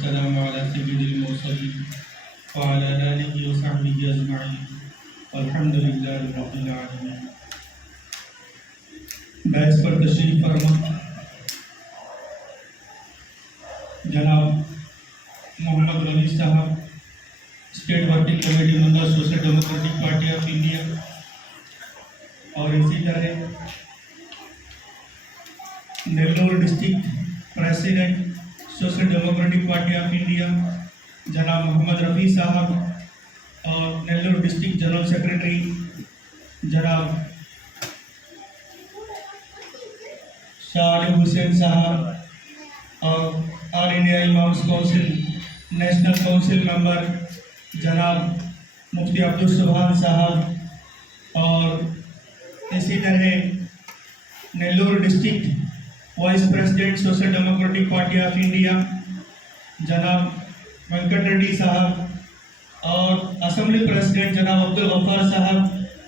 वस्सलामु अला सय्यिदिल मुरसलीन व अला आलिहि व सहबिहि अजमईन अल्हम्दुलिल्लाहि रब्बिल आलमीन। बैच पर तशरीफ फरमा जनाब मोहम्मद रफी साहब, state working committee member, social democratic party of India, और इसी तरह Nellore district president, social democratic party of India जनाब मोहम्मद रफ़ी साहब, और नेल्लोर डिस्ट्रिक्ट जनरल सेक्रेटरी जनाब शाह हुसैन साहब, और all India imams council national council member जनाब मुफ्ती अब्दुल सुभान साहब, और इसी तरह Nellore district vice president social democratic party of India जनाब वेंकट रेड्डी साहब, और असेंबली प्रेसिडेंट जनाब अब्दुल गफ्फार साहब,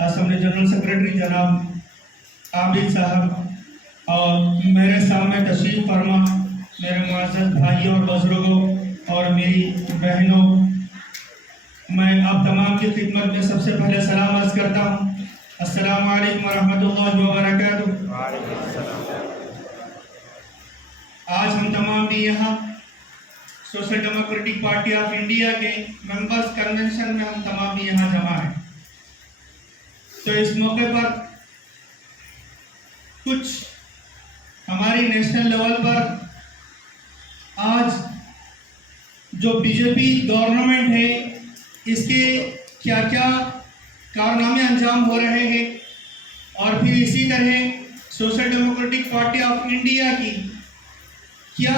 असेंबली जनरल सेक्रेटरी जनाब आबिद साहब, और मेरे सामने तशरीफ फरमा मेरे मुअज़्ज़ज़ भाइयों और बुजुर्गों और मेरी बहनों, मैं आप तमाम की खिदमत में सबसे पहले सलाम अर्ज़ करता हूँ। अस्सलामु अलैकुम वरहमतुल्लाहि वबरकातुहू। आज हम तमाम भी यहाँ social democratic party of India के मेंबर्स कन्वेंशन में हम तमाम भी यहाँ जमा हैं। तो इस मौके पर कुछ हमारी नेशनल लेवल पर आज जो बीजेपी गवर्नमेंट है इसके क्या क्या कारनामे अंजाम हो रहे हैं, और फिर इसी तरह social democratic party of India की क्या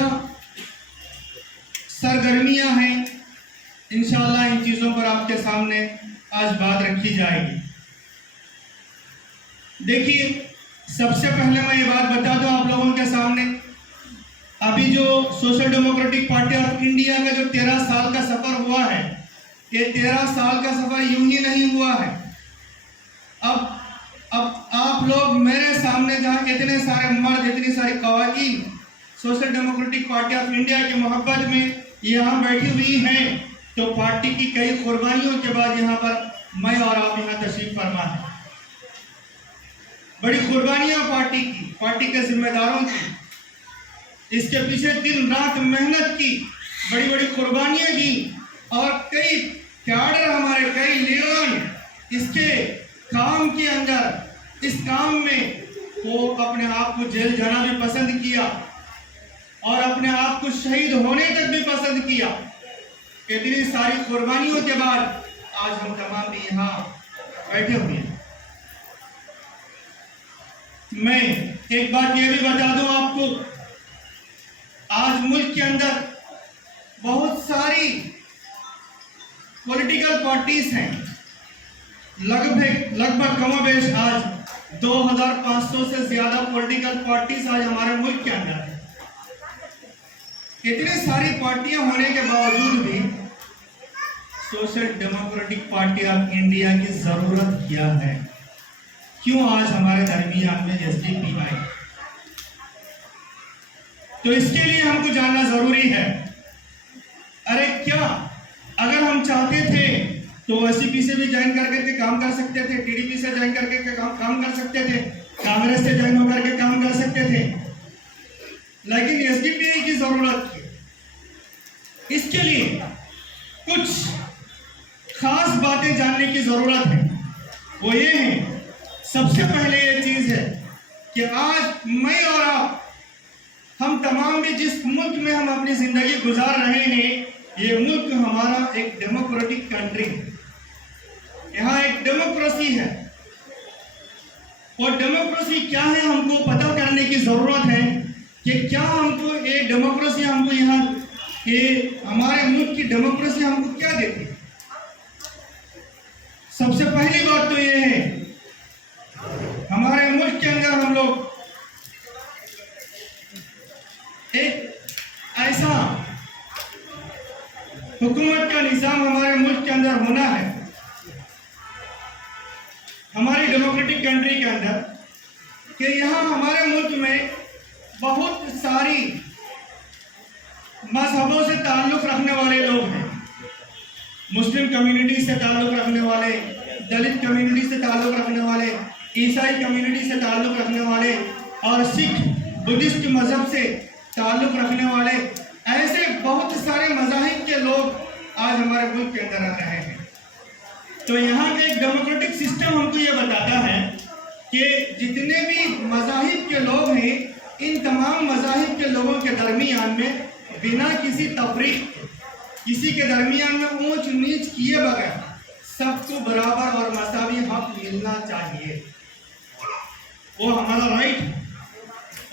सरगर्मियां हैं, इंशाअल्लाह इन चीज़ों पर आपके सामने आज बात रखी जाएगी। देखिए, सबसे पहले मैं ये बात बता दूं आप लोगों के सामने, अभी जो social democratic party of India का जो 13 साल का सफ़र हुआ है, ये 13 साल का सफ़र यूं ही नहीं हुआ है। अब आप लोग मेरे सामने जहाँ इतने सारे मर्द, इतनी सारी ख़वातीन social democratic party of India की मोहब्बत में यहाँ बैठी हुई हैं, तो पार्टी की कई कुर्बानियों के बाद यहाँ पर मैं और आप यहाँ तशरीफ फरमा है। बड़ी कुर्बानियाँ पार्टी के जिम्मेदारों की, इसके पीछे दिन रात मेहनत की, बड़ी बड़ी कुर्बानियाँ की, और कई कैडर हमारे, कई लीडर इसके काम के अंदर, इस काम में वो अपने आप को जेल जाना भी पसंद किया और अपने आप को शहीद होने तक भी पसंद किया। इतनी सारी कुर्बानियों के बाद आज हम तमाम भी यहाँ बैठे हुए हैं। मैं एक बात ये भी बता दूं आपको, आज मुल्क के अंदर बहुत सारी पॉलिटिकल पार्टीज हैं, लगभग कमोबेश आज 2500 से ज्यादा पॉलिटिकल पार्टीज आज हमारे मुल्क के अंदर है। इतनी सारी पार्टियां होने के बावजूद भी social democratic party of India की जरूरत क्या है? क्यों आज हमारे दरमियान में एसडीपी आई? तो इसके लिए हमको जानना जरूरी है। अरे क्या अगर हम चाहते थे तो एसडीपी से भी ज्वाइन करके काम कर सकते थे, टीडीपी से ज्वाइन करके काम कर सकते थे, कांग्रेस से ज्वाइन होकर के काम कर सकते थे, लेकिन एसडीपी की जरूरत थी। इसके लिए कुछ खास बातें जानने की जरूरत है। वो ये है, सबसे पहले ये चीज है कि आज मैं और आप, हम तमाम भी जिस मुल्क में हम अपनी जिंदगी गुजार रहे हैं, ये मुल्क हमारा एक डेमोक्रेटिक कंट्री है। यहाँ एक डेमोक्रेसी है, और डेमोक्रेसी क्या है हमको पता करने की जरूरत है कि क्या हमको ये डेमोक्रेसी हमको यहाँ ये हमारे मुल्क की डेमोक्रेसी हमको क्या देती है। सबसे पहली बात तो ये है, हमारे मुल्क के अंदर हम लोग एक ऐसा हुकूमत का निज़ाम हमारे मुल्क के अंदर होना है, हमारी डेमोक्रेटिक कंट्री के अंदर, कि यहाँ हमारे मुल्क में बहुत सारी मजहबों से ताल्लुक़ रखने वाले लोग हैं। मुस्लिम कम्युनिटी से ताल्लुक़ रखने वाले, दलित कम्युनिटी से ताल्लुक़ रखने वाले, ईसाई कम्युनिटी से ताल्लुक़ रखने वाले और सिख बुद्धिस्ट मज़हब से ताल्लुक़ रखने वाले, ऐसे बहुत सारे मज़ाहिब के लोग आज हमारे मुल्क के अंदर आ रहे हैं। तो यहाँ का एक डेमोक्रेटिक सिस्टम हमको ये बताता है कि जितने भी मज़ाहिब के लोग हैं, इन तमाम मज़ाहिब के लोगों के दरमियान में बिना किसी तफरीक, किसी के दरमियान में ऊंच नीच किए बगैर सबको बराबर और मसावी हक मिलना चाहिए। वो हमारा राइट है,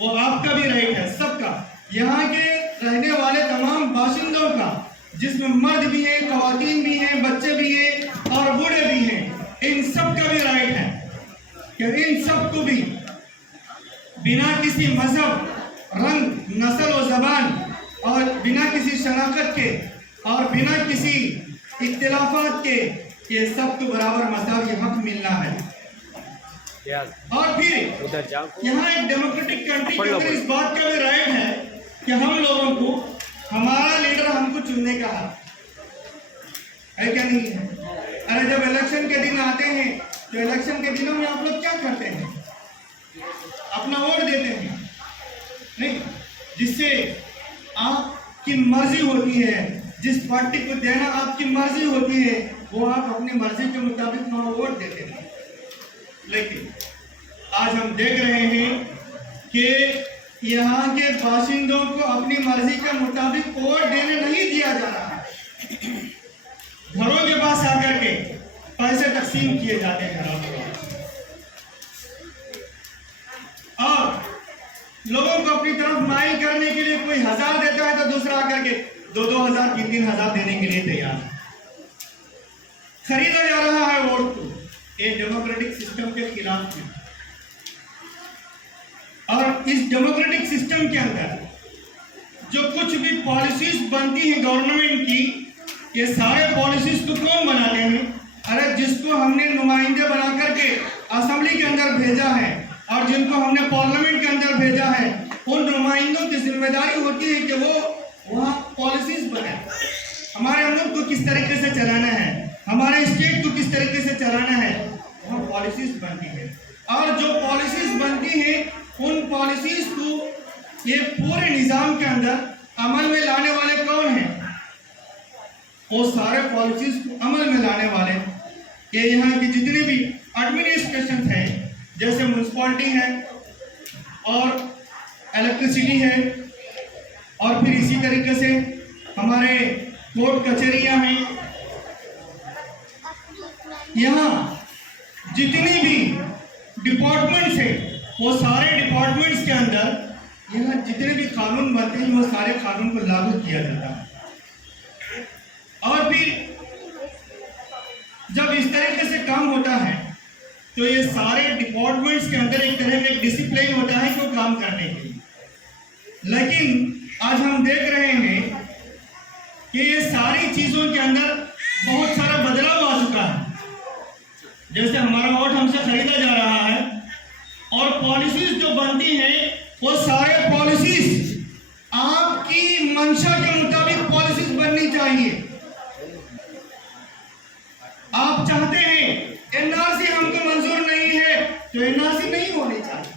वो आपका भी राइट है, सबका, यहाँ के रहने वाले तमाम बाशिंदों का, जिसमें मर्द भी हैं, ख़वातीन भी हैं, बच्चे भी हैं और बूढ़े भी हैं, इन सब का भी राइट है कि इन सबको भी बिना किसी मजहब, रंग, नस्ल और ज़बान और बिना किसी शनाख्त के और बिना किसी इख्तिलाफात के ये सबको बराबर मसावी हक मिलना है। और फिर यहाँ एक डेमोक्रेटिक कंट्री के अंदर इस बात का भी राइट है कि हम लोगों को हमारा लीडर हमको चुनने का हक है क्या नहीं है? अरे जब इलेक्शन के दिन आते हैं तो इलेक्शन के दिनों में आप लोग क्या करते हैं? अपना वोट देते हैं, नहीं? जिससे आपकी मर्जी होती है, जिस पार्टी को देना आपकी मर्जी होती है, वो आप अपनी मर्जी के मुताबिक वहाँ वोट देते हैं। लेकिन आज हम देख रहे हैं कि यहाँ के बाशिंदों को अपनी मर्जी के मुताबिक वोट देने नहीं दिया जा रहा है। घरों के पास आकर के पैसे तकसीम किए जाते हैं घरों के पास, और लोगों को अपनी तरफ माइल करने के लिए कोई 1000 देता है तो दूसरा आकर के 2-2 हज़ार 3-3 हज़ार देने के लिए तैयार है। खरीदा जा रहा है वोट को। ये डेमोक्रेटिक सिस्टम के खिलाफ है। और इस डेमोक्रेटिक सिस्टम के अंदर जो कुछ भी पॉलिसीज बनती है गवर्नमेंट की, ये सारे पॉलिसीज को कौन बनाते हैं? अरे जिसको हमने नुमाइंदे बना करके असेंबली के अंदर भेजा है और जिनको हमने पार्लियामेंट के अंदर भेजा है, उन नुमाइंदों की जिम्मेदारी होती है कि वो वहाँ पॉलिसीज बनाए। हमारे मुल्क को किस तरीके से चलाना है, हमारे स्टेट को किस तरीके से चलाना है, वहाँ पॉलिसीज बनती है। और जो पॉलिसीज बनती हैं, उन पॉलिसीज को ये पूरे निज़ाम के अंदर अमल में लाने वाले कौन हैं? वो सारे पॉलिसीज को अमल में लाने वाले ये यहाँ की जितने भी एडमिनिस्ट्रेशन हैं, जैसे म्यूनसिपालिटी है और इलेक्ट्रिसिटी है, और फिर इसी तरीके से हमारे कोर्ट कचहरियाँ हैं। यहाँ जितनी भी डिपार्टमेंट्स हैं, वो सारे डिपार्टमेंट्स के अंदर यहाँ जितने भी कानून बनते हैं, वो सारे कानून को लागू किया जाता है। और फिर जब इस तरीके से काम होता है तो ये सारे डिपार्टमेंट्स के अंदर एक तरह का डिसिप्लिन होता है कि काम करने के लिए। लेकिन आज हम देख रहे हैं कि ये सारी चीज़ों के अंदर बहुत सारा बदलाव आ चुका है। जैसे हमारा वोट हमसे खरीदा जा रहा है और पॉलिसीज जो बनती हैं, वो सारे पॉलिसीज आपकी मंशा के मुताबिक पॉलिसीज बननी चाहिए। आप चाहते हैं एनआरसी हमको मंजूर नहीं है तो एनआरसी नहीं होनी चाहिए।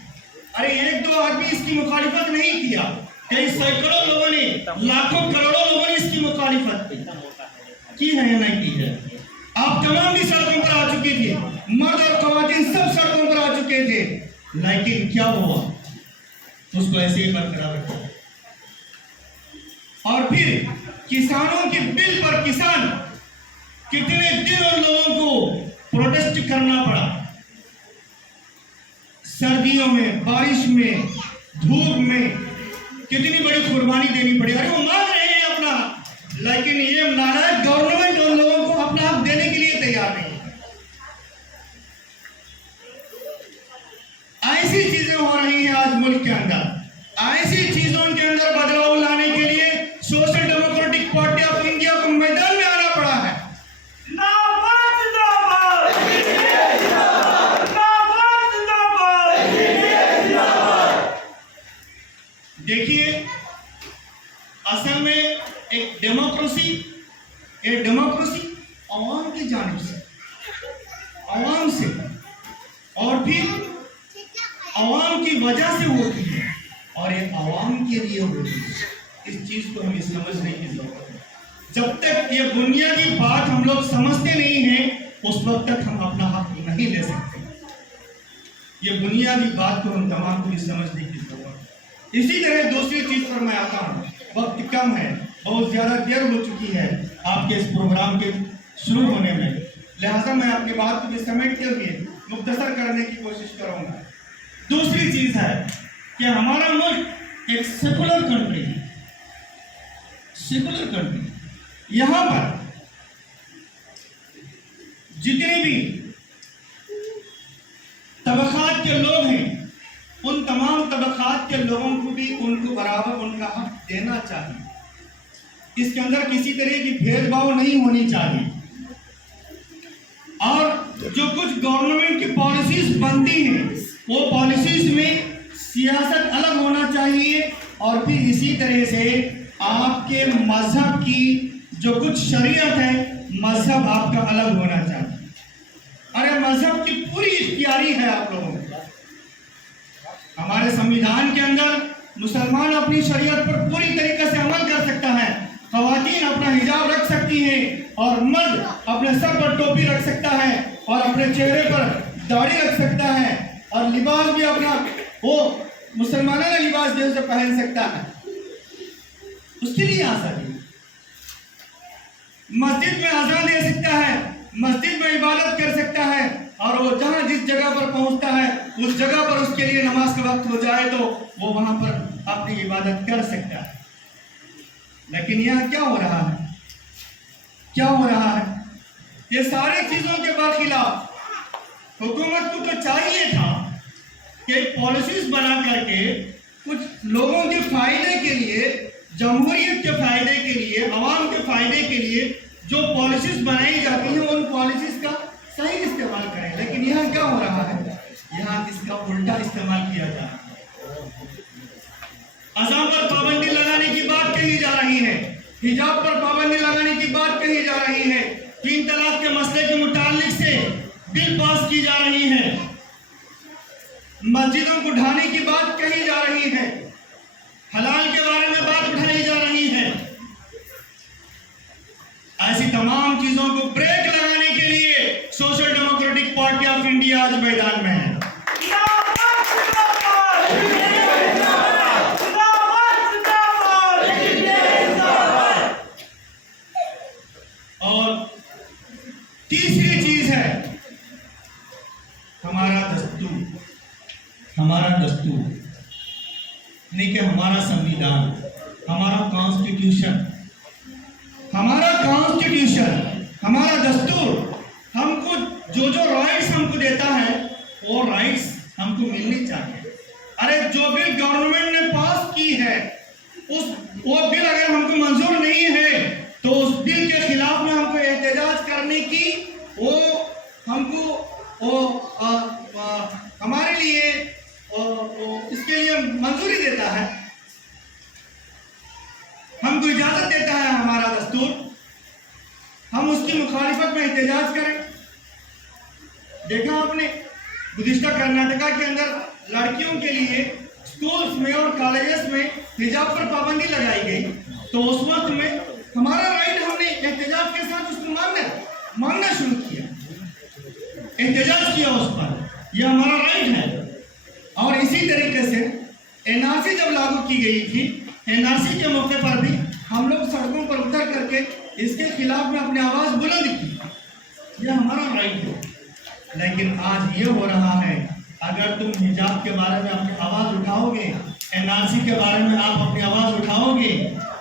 अरे 1-2 आदमी इसकी मुखालिफत नहीं किया, कई सैकड़ों लोगों ने, लाखों करोड़ों लोगों ने इसकी मुखालिफत की है या नहीं की है? आप तमाम भी सड़कों पर आ चुके थे, मर्द और ख़वातीन सब सड़कों पर आ चुके थे, लेकिन क्या हुआ? उसको ऐसे ही बरकरार रखा। और फिर किसानों के बिल पर किसान कितने दिन उन लोगों को प्रोटेस्ट करना पड़ा, सर्दियों में, बारिश में, धूप में कितनी बड़ी कुर्बानी देनी पड़ी। अरे वो मांग रहे हैं अपना, लेकिन ये नालायक गवर्नमेंट उन लोगों को अपना हक देने के लिए तैयार नहीं है। ऐसी चीजें हो रही हैं आज मुल्क के अंदर। ऐसी चीजों के अंदर बदलाव लाने के लिए social democratic party of India को मैदान में आना पड़ा है। देखिए, असल में डेमोक्रेसी अवाम की जानिब से, अवाम से, और फिर अवाम की वजह से होती है और ये अवाम के लिए होती है। इस चीज को हमें समझने की जरूरत है। जब तक ये बुनियादी बात हम लोग समझते नहीं हैं, उस वक्त तक हम अपना हक नहीं ले सकते। ये बुनियादी बात को हम तमाम को भी समझने की जरूरत है। इसी तरह दूसरी चीज पर मैं आता हूँ, वक्त कम है, बहुत ज्यादा देर हो चुकी है आपके इस प्रोग्राम के शुरू होने में, लिहाजा मैं आपकी बात को भी समेटते हुए मुख्तसर करने की कोशिश करूंगा। दूसरी चीज है कि हमारा मुल्क एक सेकुलर कंट्री है, सेकुलर कंट्री। यहां पर जितने भी तबकात के लोग हैं, उन तमाम तबकात के लोगों को भी उनको बराबर उनका हक देना चाहिए। इसके अंदर किसी तरह की भेदभाव नहीं होनी चाहिए। और जो कुछ गवर्नमेंट की पॉलिसीज बनती हैं, वो पॉलिसीज में सियासत अलग होना चाहिए, और फिर इसी तरह से आपके मजहब की जो कुछ शरीयत है, मजहब आपका अलग होना चाहिए। अरे मजहब की पूरी इख्तियारी है आप लोगों को। हमारे संविधान के अंदर मुसलमान अपनी शरीयत पर पूरी तरीके से अमल कर सकता है। खवातीन अपना हिजाब रख सकती हैं और मर्द अपने सर पर टोपी रख सकता है और अपने चेहरे पर दाढ़ी रख सकता है, और लिबास भी अपना वो मुसलमाना लिबास जैसे पहन सकता है। उसके लिए आजादी। मस्जिद में अज़ान दे सकता है, मस्जिद में इबादत कर सकता है, और वो जहां जिस जगह पर पहुंचता है उस जगह पर उसके लिए नमाज का वक्त हो जाए तो वो वहां पर अपनी इबादत कर सकता है। लेकिन यह क्या हो रहा है, क्या हो रहा है? ये सारी चीजों के बरखिलाफ हुकूमत को तो चाहिए था कि पॉलिसीज बना करके कुछ लोगों के फायदे के लिए, जमहूरियत के फायदे के लिए, अवाम के फायदे के लिए जो पॉलिसीज बनाई जाती हैं, उन पॉलिसीज का सही इस्तेमाल करें। लेकिन यहाँ क्या हो रहा है? यहाँ इसका उल्टा इस्तेमाल किया जा रहा है। अज़ान पर पाबंदी लगाने की बात कही जा रही है, हिजाब पर पाबंदी लगाने की बात कही जा रही है, 3 तलाक के मसले के मुताल्लिक से बिल पास की जा रही है, मस्जिदों को ढाने की बात कही जा रही है, हलाल के बारे में बात उठाई जा रही है। ऐसी तमाम चीजों को ब्रेक लगाने के लिए social democratic party of India आज मैदान में है। और तीसरी चीज है हमारा दस्तूर, हमारा दस्तूर नहीं कि हमारा संविधान, हमारा कॉन्स्टिट्यूशन, हमारा कॉन्स्टिट्यूशन, हमारा दस्तूर हमको जो जो राइट्स हमको देता है, वो राइट्स हमको मिलनी चाहिए। अरे जो बिल गवर्नमेंट ने पास की है, वो बिल अगर हमको मंजूर नहीं है तो उस बिल के खिलाफ में हमको एहतजाज करने की वो हमको हमारे लिए इसके लिए मंजूरी देता है, हमको इजाजत देता है हमारा दस्तूर। हम उसकी मुखालिफत में एहतजाज करें। देखा आपने गुज़िश्ता कर्नाटका के अंदर लड़कियों के लिए स्कूल्स में और कॉलेजेस में हिजाब पर पाबंदी लगाई गई, तो उस वक्त में हमारा राइट, हमने एहतजाज के साथ उसको मांगना शुरू किया, एहतजाज किया उस पर, यह हमारा राइट है। और इसी तरीके से एनआरसी जब लागू की गई थी, एनआरसी के मौके पर भी हम लोग सड़कों पर उतर करके इसके खिलाफ में अपनी आवाज बुलंद की, यह हमारा राइट है। लेकिन आज ये हो रहा है, अगर तुम हिजाब के बारे में अपनी आवाज उठाओगे, एनआरसी के बारे में आप अपनी आवाज उठाओगे,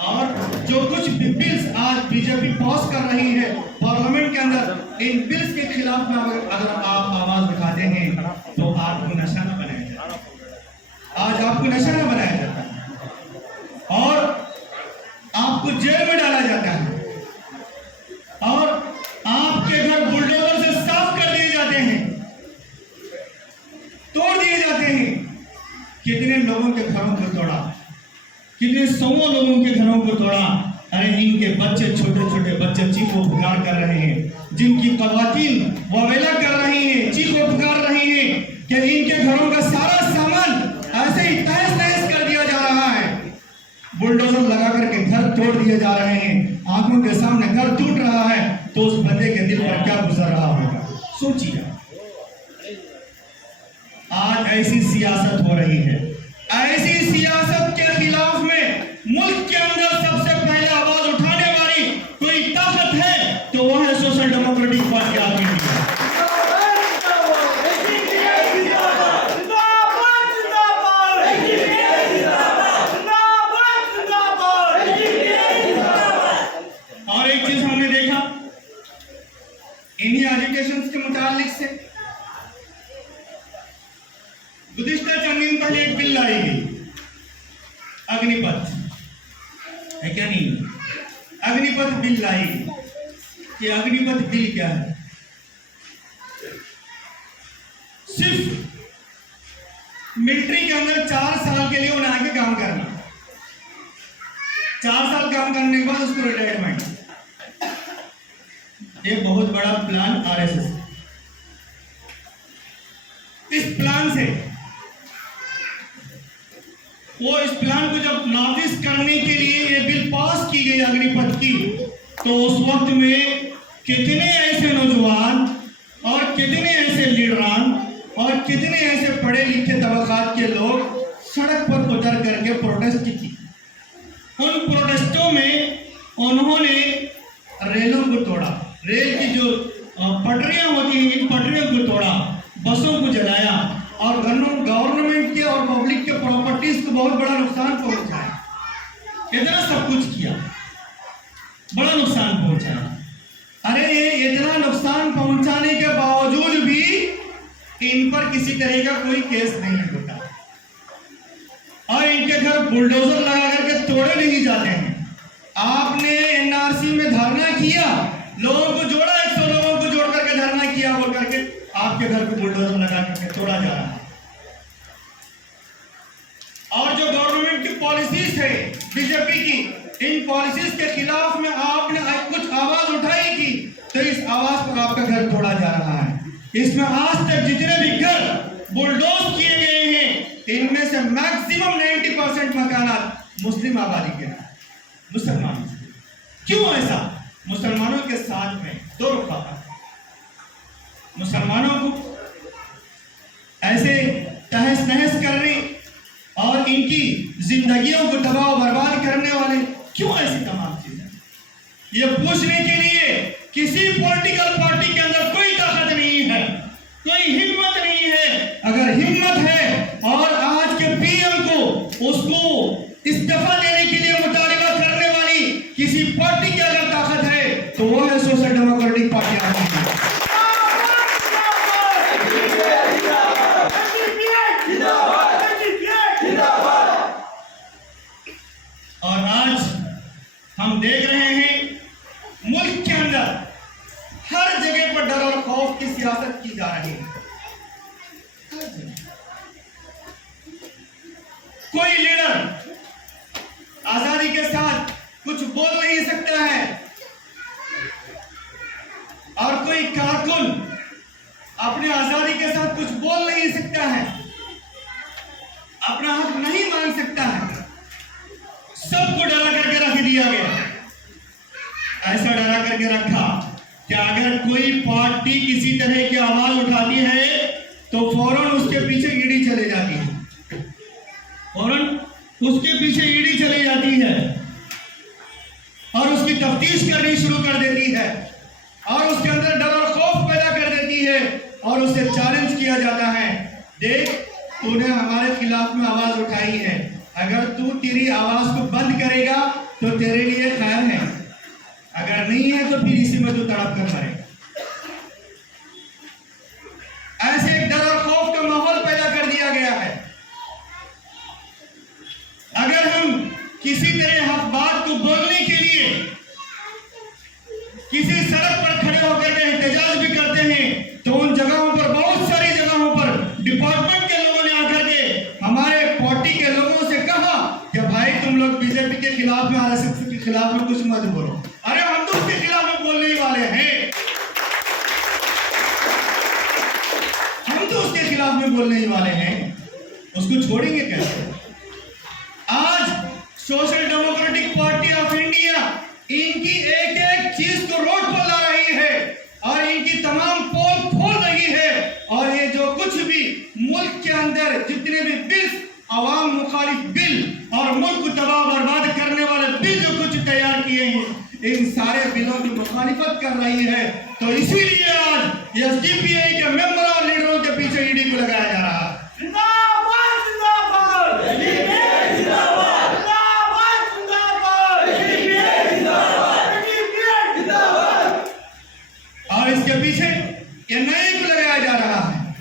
और जो कुछ बिल्स आज बीजेपी पास कर रही है पार्लियामेंट के अंदर, इन बिल्स के खिलाफ में अगर आप आवाज उठाते हैं तो आपको निशाना बनाया जाता है। आज आपको निशाना बनाया जाता है और आपको जेल में डाला जाता है और आपके घर बुलडोजर से साफ कर दिए जाते हैं, तोड़ दिए जाते हैं। कितने लोगों के घरों को तोड़ा, कितने 100 लोगों के घरों को तोड़ा। अरे इनके बच्चे, छोटे छोटे बच्चे चीखो पुकार कर रहे हैं, जिनकी खवातीन ववेला कर रही हैं, चीखो पुकार रही हैं कि इनके घरों का सारा सामान ऐसे ही तहस नहस कर दिया जा रहा है, बुलडोजर लगा करके घर तोड़ दिए जा रहे हैं, आंखों के सामने घर टूट रहा है, तो उस बंदे के दिल पर क्या गुजर रहा होगा, सोचिए। आज ऐसी सियासत हो रही है, ऐसी सियासत के खिलाफ में मुल्क के अंदर सबसे पहले आवाज उठाने वाली कोई ताकत है तो वो है social democratic party of India. और एक चीज हमने देखा इन्हीं एजुकेशन के मुतालिक से गुज़िश्ता चंद दिन पहले एक बिल लाई गई, अग्निपथ है क्या नहीं, अग्निपथ बिल लाई गई। ये अग्निपथ बिल क्या है? सिर्फ मिलिट्री के अंदर 4 साल के लिए उन्हें आगे काम करना, 4 साल काम करने के बाद उसको रिटायरमेंट। एक बहुत बड़ा प्लान आरएसएस, इस प्लान से वो इस प्लान को जब नाफिज करने के लिए ये बिल पास की गई अग्निपथ की, तो उस वक्त में कितने ऐसे नौजवान और कितने ऐसे लीडरान और कितने ऐसे पढ़े लिखे तबकात के लोग सड़क पर उतर करके प्रोटेस्ट की। उन प्रोटेस्टों में उन्होंने रेलों को तोड़ा, रेल की जो पटरियां होती हैं इन पटरियों को तोड़ा, बसों को जलाया और गवर्नमेंट के और पब्लिक के प्रॉपर्टीज को बहुत बड़ा नुकसान पहुंचाया। इतना सब कुछ किया, बड़ा नुकसान पहुंचाया। अरे ये इतना नुकसान पहुंचाने के बावजूद भी इन पर किसी तरह का कोई केस नहीं होता और इनके घर बुलडोजर लगा करके तोड़े नहीं जाते हैं। आपने एनआरसी में धरना किया, लोगों को जोड़ा, 100 लोगों को जोड़ करके धरना किया बोल करके आपके घर को बुलडोजर लगा करके तोड़ा जा रहा है। और जो गवर्नमेंट की पॉलिसीज है बीजेपी की, इन पॉलिसीज के खिलाफ में आपने कुछ आवाज उठाई थी तो इस आवाज पर आपका घर तोड़ा जा रहा है। इसमें आज तक जितने भी घर बुलडोज किए गए हैं इनमें से मैक्सिमम 90% मकानात मुस्लिम आबादी के हैं, मुसलमानों। क्यों ऐसा? मुसलमानों के साथ में दो रुखा था, मुसलमानों को ऐसे तहस नहस करने और इनकी जिंदगियों को तबाह बर्बाद करने वाले, क्यों ऐसी तमाम चीजें? ये पूछने के लिए किसी पॉलिटिकल पार्टी के अंदर कोई ताकत नहीं है, कोई हिम्मत नहीं है। अगर हिम्मत है और आज के पीएम को उसको इस्तीफा देने के लिए मुतालिबा करने वाली किसी पार्टी की अगर ताकत है तो वो है social democratic party of India. और आज हम देख रहे हैं मुल्क के अंदर हर जगह पर डर और खौफ की सियासत की जा रही है। कोई लीडर आजादी के साथ कुछ बोल नहीं सकता है और कोई कारकुन अपने आजादी के साथ कुछ बोल नहीं सकता है, अपना हक नहीं मांग सकता है। सबको डरा करके रख दिया गया, ऐसा डरा करके रखा कि अगर कोई पार्टी किसी तरह की आवाज उठाती है तो फौरन उसके पीछे ईडी चले जाती है, फौरन उसके पीछे ईडी चली जाती है और उसकी तफ्तीश करनी शुरू कर देती है और उसके अंदर डर और खौफ पैदा कर देती है और उसे चैलेंज किया जाता है, देख तूने हमारे खिलाफ में आवाज उठाई है, अगर तू तेरी आवाज को बंद करेगा तो तेरे लिए खैर है, अगर नहीं है तो फिर इसी में तू तड़प कर मरेगा। ऐसे एक डर और खौफ का माहौल पैदा कर दिया गया है। अगर हम किसी तरह हक बात को बोलने के लिए किसी सड़क पर खड़े होकर के एहतजाज भी करते हैं तो उन जगहों पर, बहुत सारी जगहों पर डिपार्टमेंट के लोगों ने आकर के हमारे पार्टी के लोगों से कहा कि भाई तुम लोग बीजेपी के खिलाफ में, आरएसएस के खिलाफ में कुछ बोलने ही वाले हैं, उसको छोड़ेंगे कैसे? आज social democratic party of India इनकी एक एक चीज को रोड पर ला रही है और इनकी तमाम पोल खोल रही है। और ये जो कुछ भी मुल्क के अंदर जितने भी बिल, अवाम मुखालिफ बिल और मुल्क को तबाह बर्बाद करने वाले बिल जो कुछ तैयार किए हैं, इन सारे बिलों की मुखालिफत कर रही है। तो इसीलिए आज एसडीपीआई के मेंबर और लीडरों के पीछे ईडी को लगाया जा रहा है। और इसके पीछे एनआईए को लगाया जा रहा है,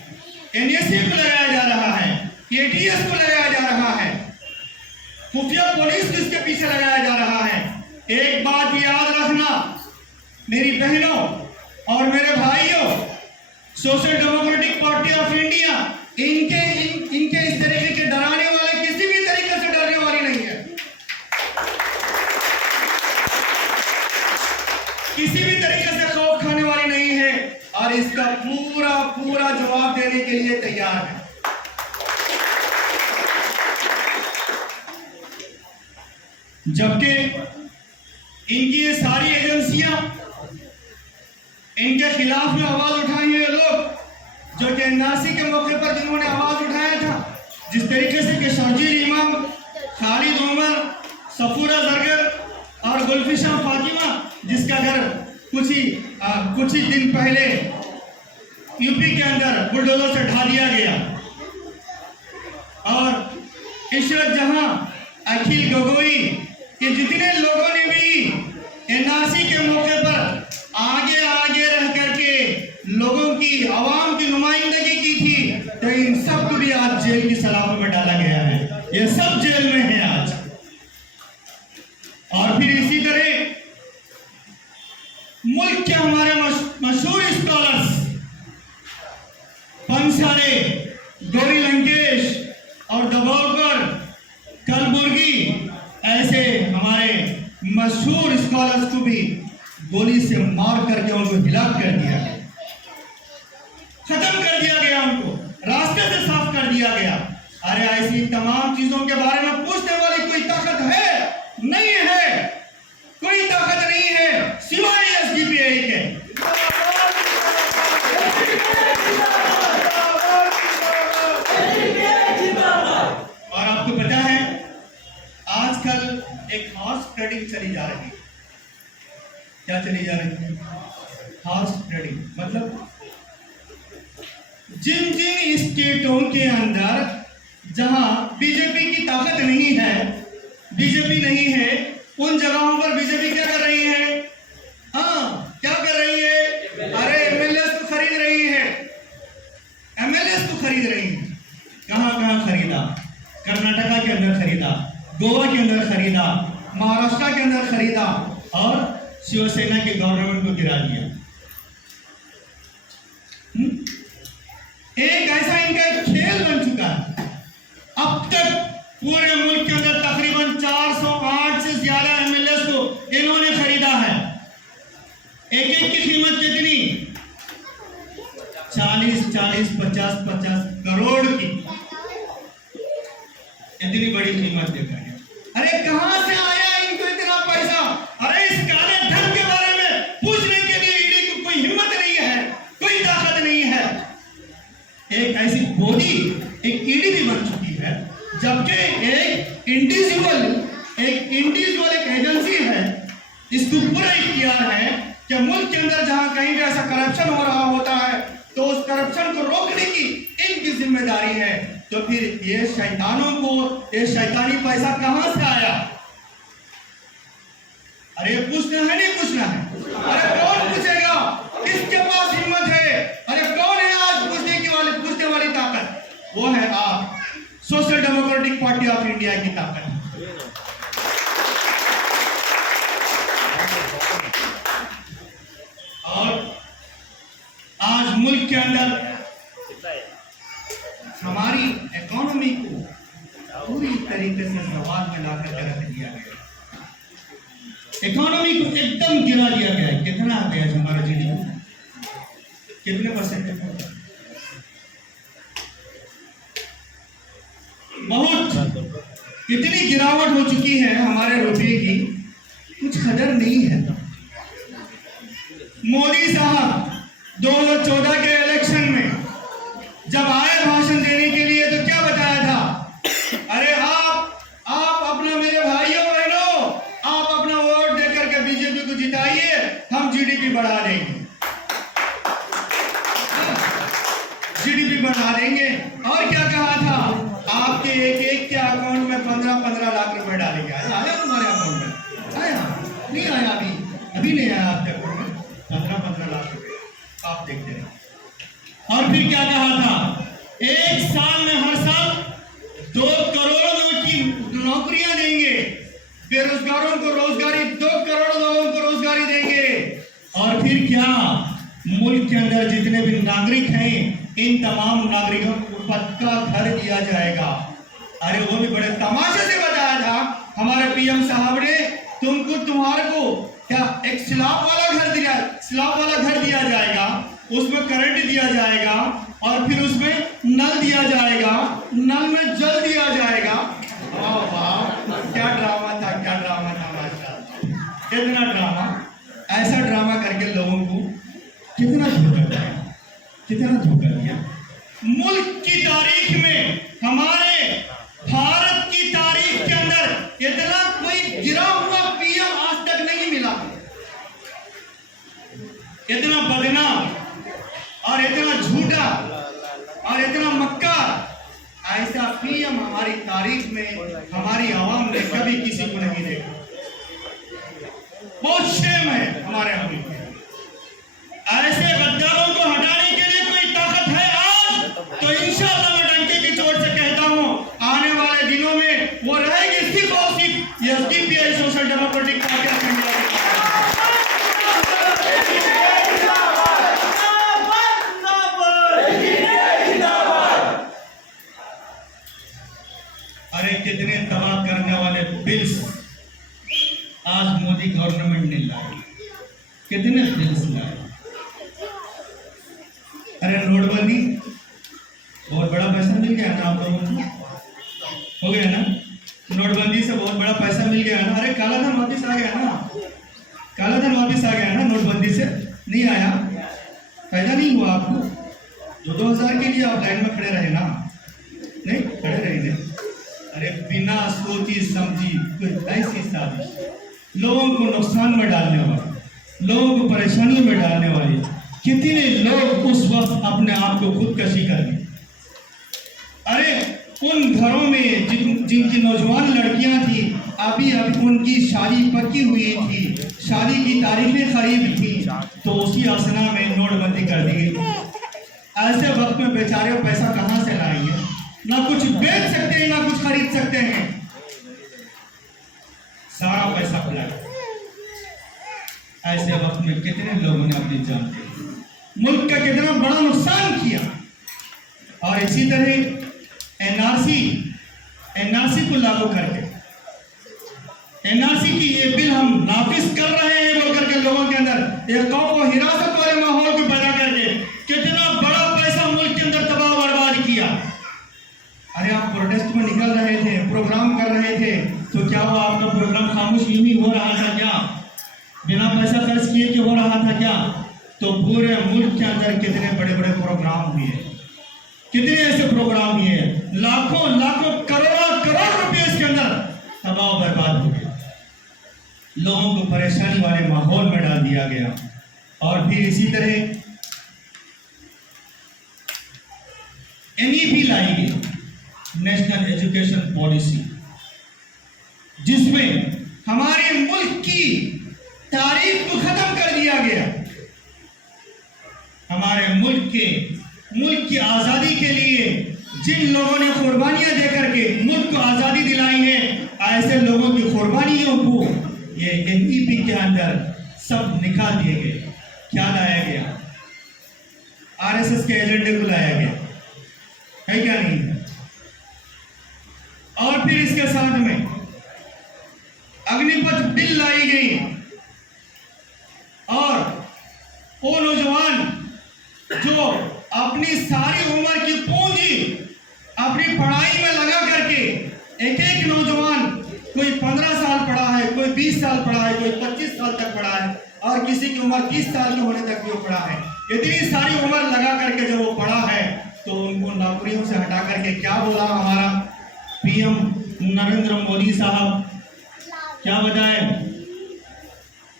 एनएसए को लगाया जा रहा है, एटीएस को लगाया जा रहा है, खुफिया पुलिस को इसके पीछे लगाया जा रहा है। एक बात याद रखना मेरी बहनों और मेरे भाइयों, social democratic party of India इनके इस तरीके के डराने वाले किसी भी तरीके से डरने वाली नहीं है, किसी भी तरीके से खौफ खाने वाली नहीं है और इसका पूरा पूरा जवाब देने के लिए तैयार है। जबकि इनकी ये सारी एजेंसियां इनके खिलाफ में आवाज उठाई है, लोग जो कि एनआरसी के मौके पर जिन्होंने आवाज उठाया था, जिस तरीके से कि शर्जील इमाम, खालिद उमर, सफूरा जरगर और गुलफिशा फातिमा, जिसका घर कुछ ही दिन पहले यूपी के अंदर बुलडोजर से ढा दिया गया, और इशरत जहां, अखिल गोगोई के जितने लोगों ने भी एनआरसी के मौके पर आगे रह करके लोगों की, आवाम की नुमाइंदगी की थी, तो इन सब को भी आज जेल की सलाखों में डाला गया है। ये सब जेल में है आज। और फिर इसी तरह मुल्क के हमारे मशहूर स्कॉलर्स पंसारे, गौरी लंकेश और दबोकर, कलबुर्गी, ऐसे हमारे मशहूर स्कॉलर्स को भी गोली से मार करके उनको हिलाक कर दिया गया, खत्म कर दिया गया, उनको रास्ते से साफ कर दिया गया। अरे ऐसी तमाम चीजों के बारे में पूछने वाली कोई ताकत है? नहीं है, कोई ताकत नहीं है सिवाय एसडीपीआई के। और आपको पता है आजकल एक हॉर्स ट्रेडिंग चली जा रही है। क्या चली जा रही है? Horse trading. मतलब जिन स्टेटों के अंदर जहां बीजेपी की ताकत नहीं है, बीजेपी नहीं है, उन जगहों पर बीजेपी क्या कर रही है? हाँ, क्या कर रही है? अरे एमएलए को खरीद रही है, एमएलए को खरीद रही है। कहां खरीदा? कर्नाटका के अंदर खरीदा, गोवा के अंदर खरीदा, महाराष्ट्र के अंदर खरीदा और शिवसेना के गवर्नमेंट को गिरा दिया। एक ऐसा इनका खेल बन चुका है। अब तक पूरे मुल्क के अंदर तकरीबन 408 से ज्यादा एमएलए को इन्होंने खरीदा है। एक की कीमत कितनी? 40, 50 करोड़ की। इतनी बड़ी कीमत देकर है। अरे कहां से आया इनको इतना पैसा? अरे इस काले धन के बारे में पूछने के लिए ईडी को कोई हिम्मत नहीं है, कोई ताकत नहीं है। एक ऐसी बॉडी, एक ईडी भी बन चुकी है, जबकि एक इंडिविजुअल एक एजेंसी है, इसको पूरा इख्तियार है कि मुल्क के अंदर जहां कहीं भी ऐसा करप्शन हो रहा होता है तो उस करप्शन को रोकने की इनकी जिम्मेदारी है। तो फिर ये शैतानों को ये शैतानी पैसा कहां से आया? अरे पूछना है, नहीं पूछना है? अरे कौन पूछेगा? किसके पास हिम्मत है? अरे कौन है आज पूछने वाली ताकत? वो है आप, social democratic party of India की ताकत। और आज मुल्क के अंदर हमारी इकोनॉमी को पूरी तरीके से सवाल में ला करके रख दिया गया। इकोनॉमी को एकदम गिरा दिया गया है। कितना आ गया हमारा जीडीपी? कितने %? कितनी गिरावट हो चुकी है हमारे रुपये की, कुछ कदर नहीं है। मोदी साहब 2014 के इलेक्शन में जब आए भाषण देने के लिए तो क्या बताया था? अरे आप अपना, मेरे भाइयों बहनों, आप अपना वोट देकर के बीजेपी को जिताइए, हम जीडीपी बढ़ा देंगे, जीडीपी बढ़ा देंगे। और क्या कहा था? आपके एक के अकाउंट में 15-15 लाख रुपए डालेंगे। आया तुम्हारे अकाउंट में? आया नहीं आया? अभी नहीं आया आपके अकाउंट में 15-15 लाख रुपए, आप देखते रहे। और फिर क्या कहा था? एक साल में, हर साल 2 करोड़ लोगों की नौकरियां देंगे, बेरोजगारों को रोजगारी, 2 करोड़ लोगों को रोजगारी देंगे। और फिर क्या? मुल्क के अंदर जितने भी नागरिक हैं, इन तमाम नागरिकों को पक्का घर दिया जाएगा। अरे वो भी बड़े तमाशे से बताया था हमारे पीएम साहब ने, तुम्हारे को क्या एक स्लैब वाला घर दिया जाएगा, उसमें करंट दिया जाएगा, और फिर उसमें नल दिया जाएगा, नल में जल दिया जाएगा। वाह, क्या ड्रामा था, क्या ड्रामा था माशाल्लाह, कितना ड्रामा। ऐसा ड्रामा करके लोगों को कितना धोखा दिया, कितना धोखा दिया। मुल्क की तारीख में, हमारे भारत की तारीख के अंदर इतना कोई गिरा हुआ पीएम आज तक नहीं मिला। इतना बदनाम और इतना झूठा और इतना मक्कार ऐसा पीएम हमारी तारीख में, हमारी आवाम ने कभी किसी को नहीं देखा। बहुत शेम है हमारे मुल्क में। ऐसे गद्दारों को हटाने के लिए कोई ताकत है आज, तो इंशाअल्लाह मैं डंके की चोट से कहता हूं, आने वाले दिनों में वो रहेगी सिर्फ और सिर्फ SDPI, social democratic party of India. अरे कितने तबाह करने वाले बिल्स आज मोदी गवर्नमेंट ने लाए, कितने बिल्स लाए। अरे नोटबंदी, बहुत बड़ा पैसा मिल गया ना आप लोगों को, हो गया ना? नोटबंदी से बहुत बड़ा पैसा मिल गया ना। अरे काला धन वापिस आ गया ना, काला धन वापिस आ गया ना नोटबंदी से। नहीं आया? फायदा नहीं हुआ आपको? 2000 के लिए आप लाइन में खड़े रहे ना? नहीं खड़े रहे नहीं। अरे बिना सोची समझी ऐसी साजिश, लोगों को नुकसान में डालने वाली, लोगों को परेशानी में डालने वाली, कितने लोग उस वक्त अपने आप को खुदकशी कर ली। अरे उन घरों में जिनकी नौजवान लड़कियां थी, अभी उनकी शादी पक्की हुई थी, शादी की तारीखें करीब थी, तो उसी असना में नोटबंदी कर दी गई। ऐसे वक्त में बेचारे पैसा कहां से लाएंगे? ना कुछ बेच सकते हैं, ना कुछ खरीद सकते हैं, सारा पैसा खुला। ऐसे वक्त में कितने लोगों ने अपनी जान दी, मुल्क का कितना बड़ा नुकसान किया। और इसी तरह एनआरसी को लागू करके, एनआरसी की ये बिल हम नाफिज कर रहे हैं बोलकर के लोगों के अंदर एक कौम को हिरासत वाले माहौल को पैदा करके कितना बड़ा पैसा मुल्क के अंदर तबाह बर्बाद किया। अरे आप प्रोटेस्ट में निकल रहे थे, प्रोग्राम कर रहे थे, तो क्या वो आपका प्रोग्राम खामोश यूं ही हो रहा था क्या? बिना पैसा खर्च किए कि हो रहा था क्या? तो पूरे मुल्क के अंदर कितने बड़े बड़े प्रोग्राम हुए, कितने ऐसे प्रोग्राम हुए, लाखों लाखों करोड़ रुपए इसके अंदर तबाह बर्बाद हो गए, लोगों को परेशानी वाले माहौल में डाल दिया गया। और फिर इसी तरह NEP लाई गई, नेशनल एजुकेशन पॉलिसी, जिसमें हमारे मुल्क की तारीख को खत्म कर दिया गया। हमारे मुल्क की आजादी के लिए जिन लोगों ने कुर्बानियां देकर के मुल्क को आजादी दिलाई है, ऐसे लोगों की कुर्बानियों को ये NEP के अंदर सब निकाल दिए गए। क्या लाया गया? RSS के एजेंडे को लाया गया है, क्या नहीं? और फिर इसके साथ में अग्निपथ बिल लाई गई, और वो नौजवान जो अपनी सारी उम्र की पूंजी अपनी पढ़ाई में लगा करके एक एक नौजवान, कोई 15 साल पढ़ा है, कोई 20 साल पढ़ा है, कोई 25 साल तक पढ़ा है और किसी की उम्र 30 साल के होने तक भी वो पढ़ा है। इतनी सारी उम्र लगा करके जब वो पढ़ा है तो उनको नौकरियों से हटा करके क्या बोला हमारा पीएम नरेंद्र मोदी साहब, क्या बताए?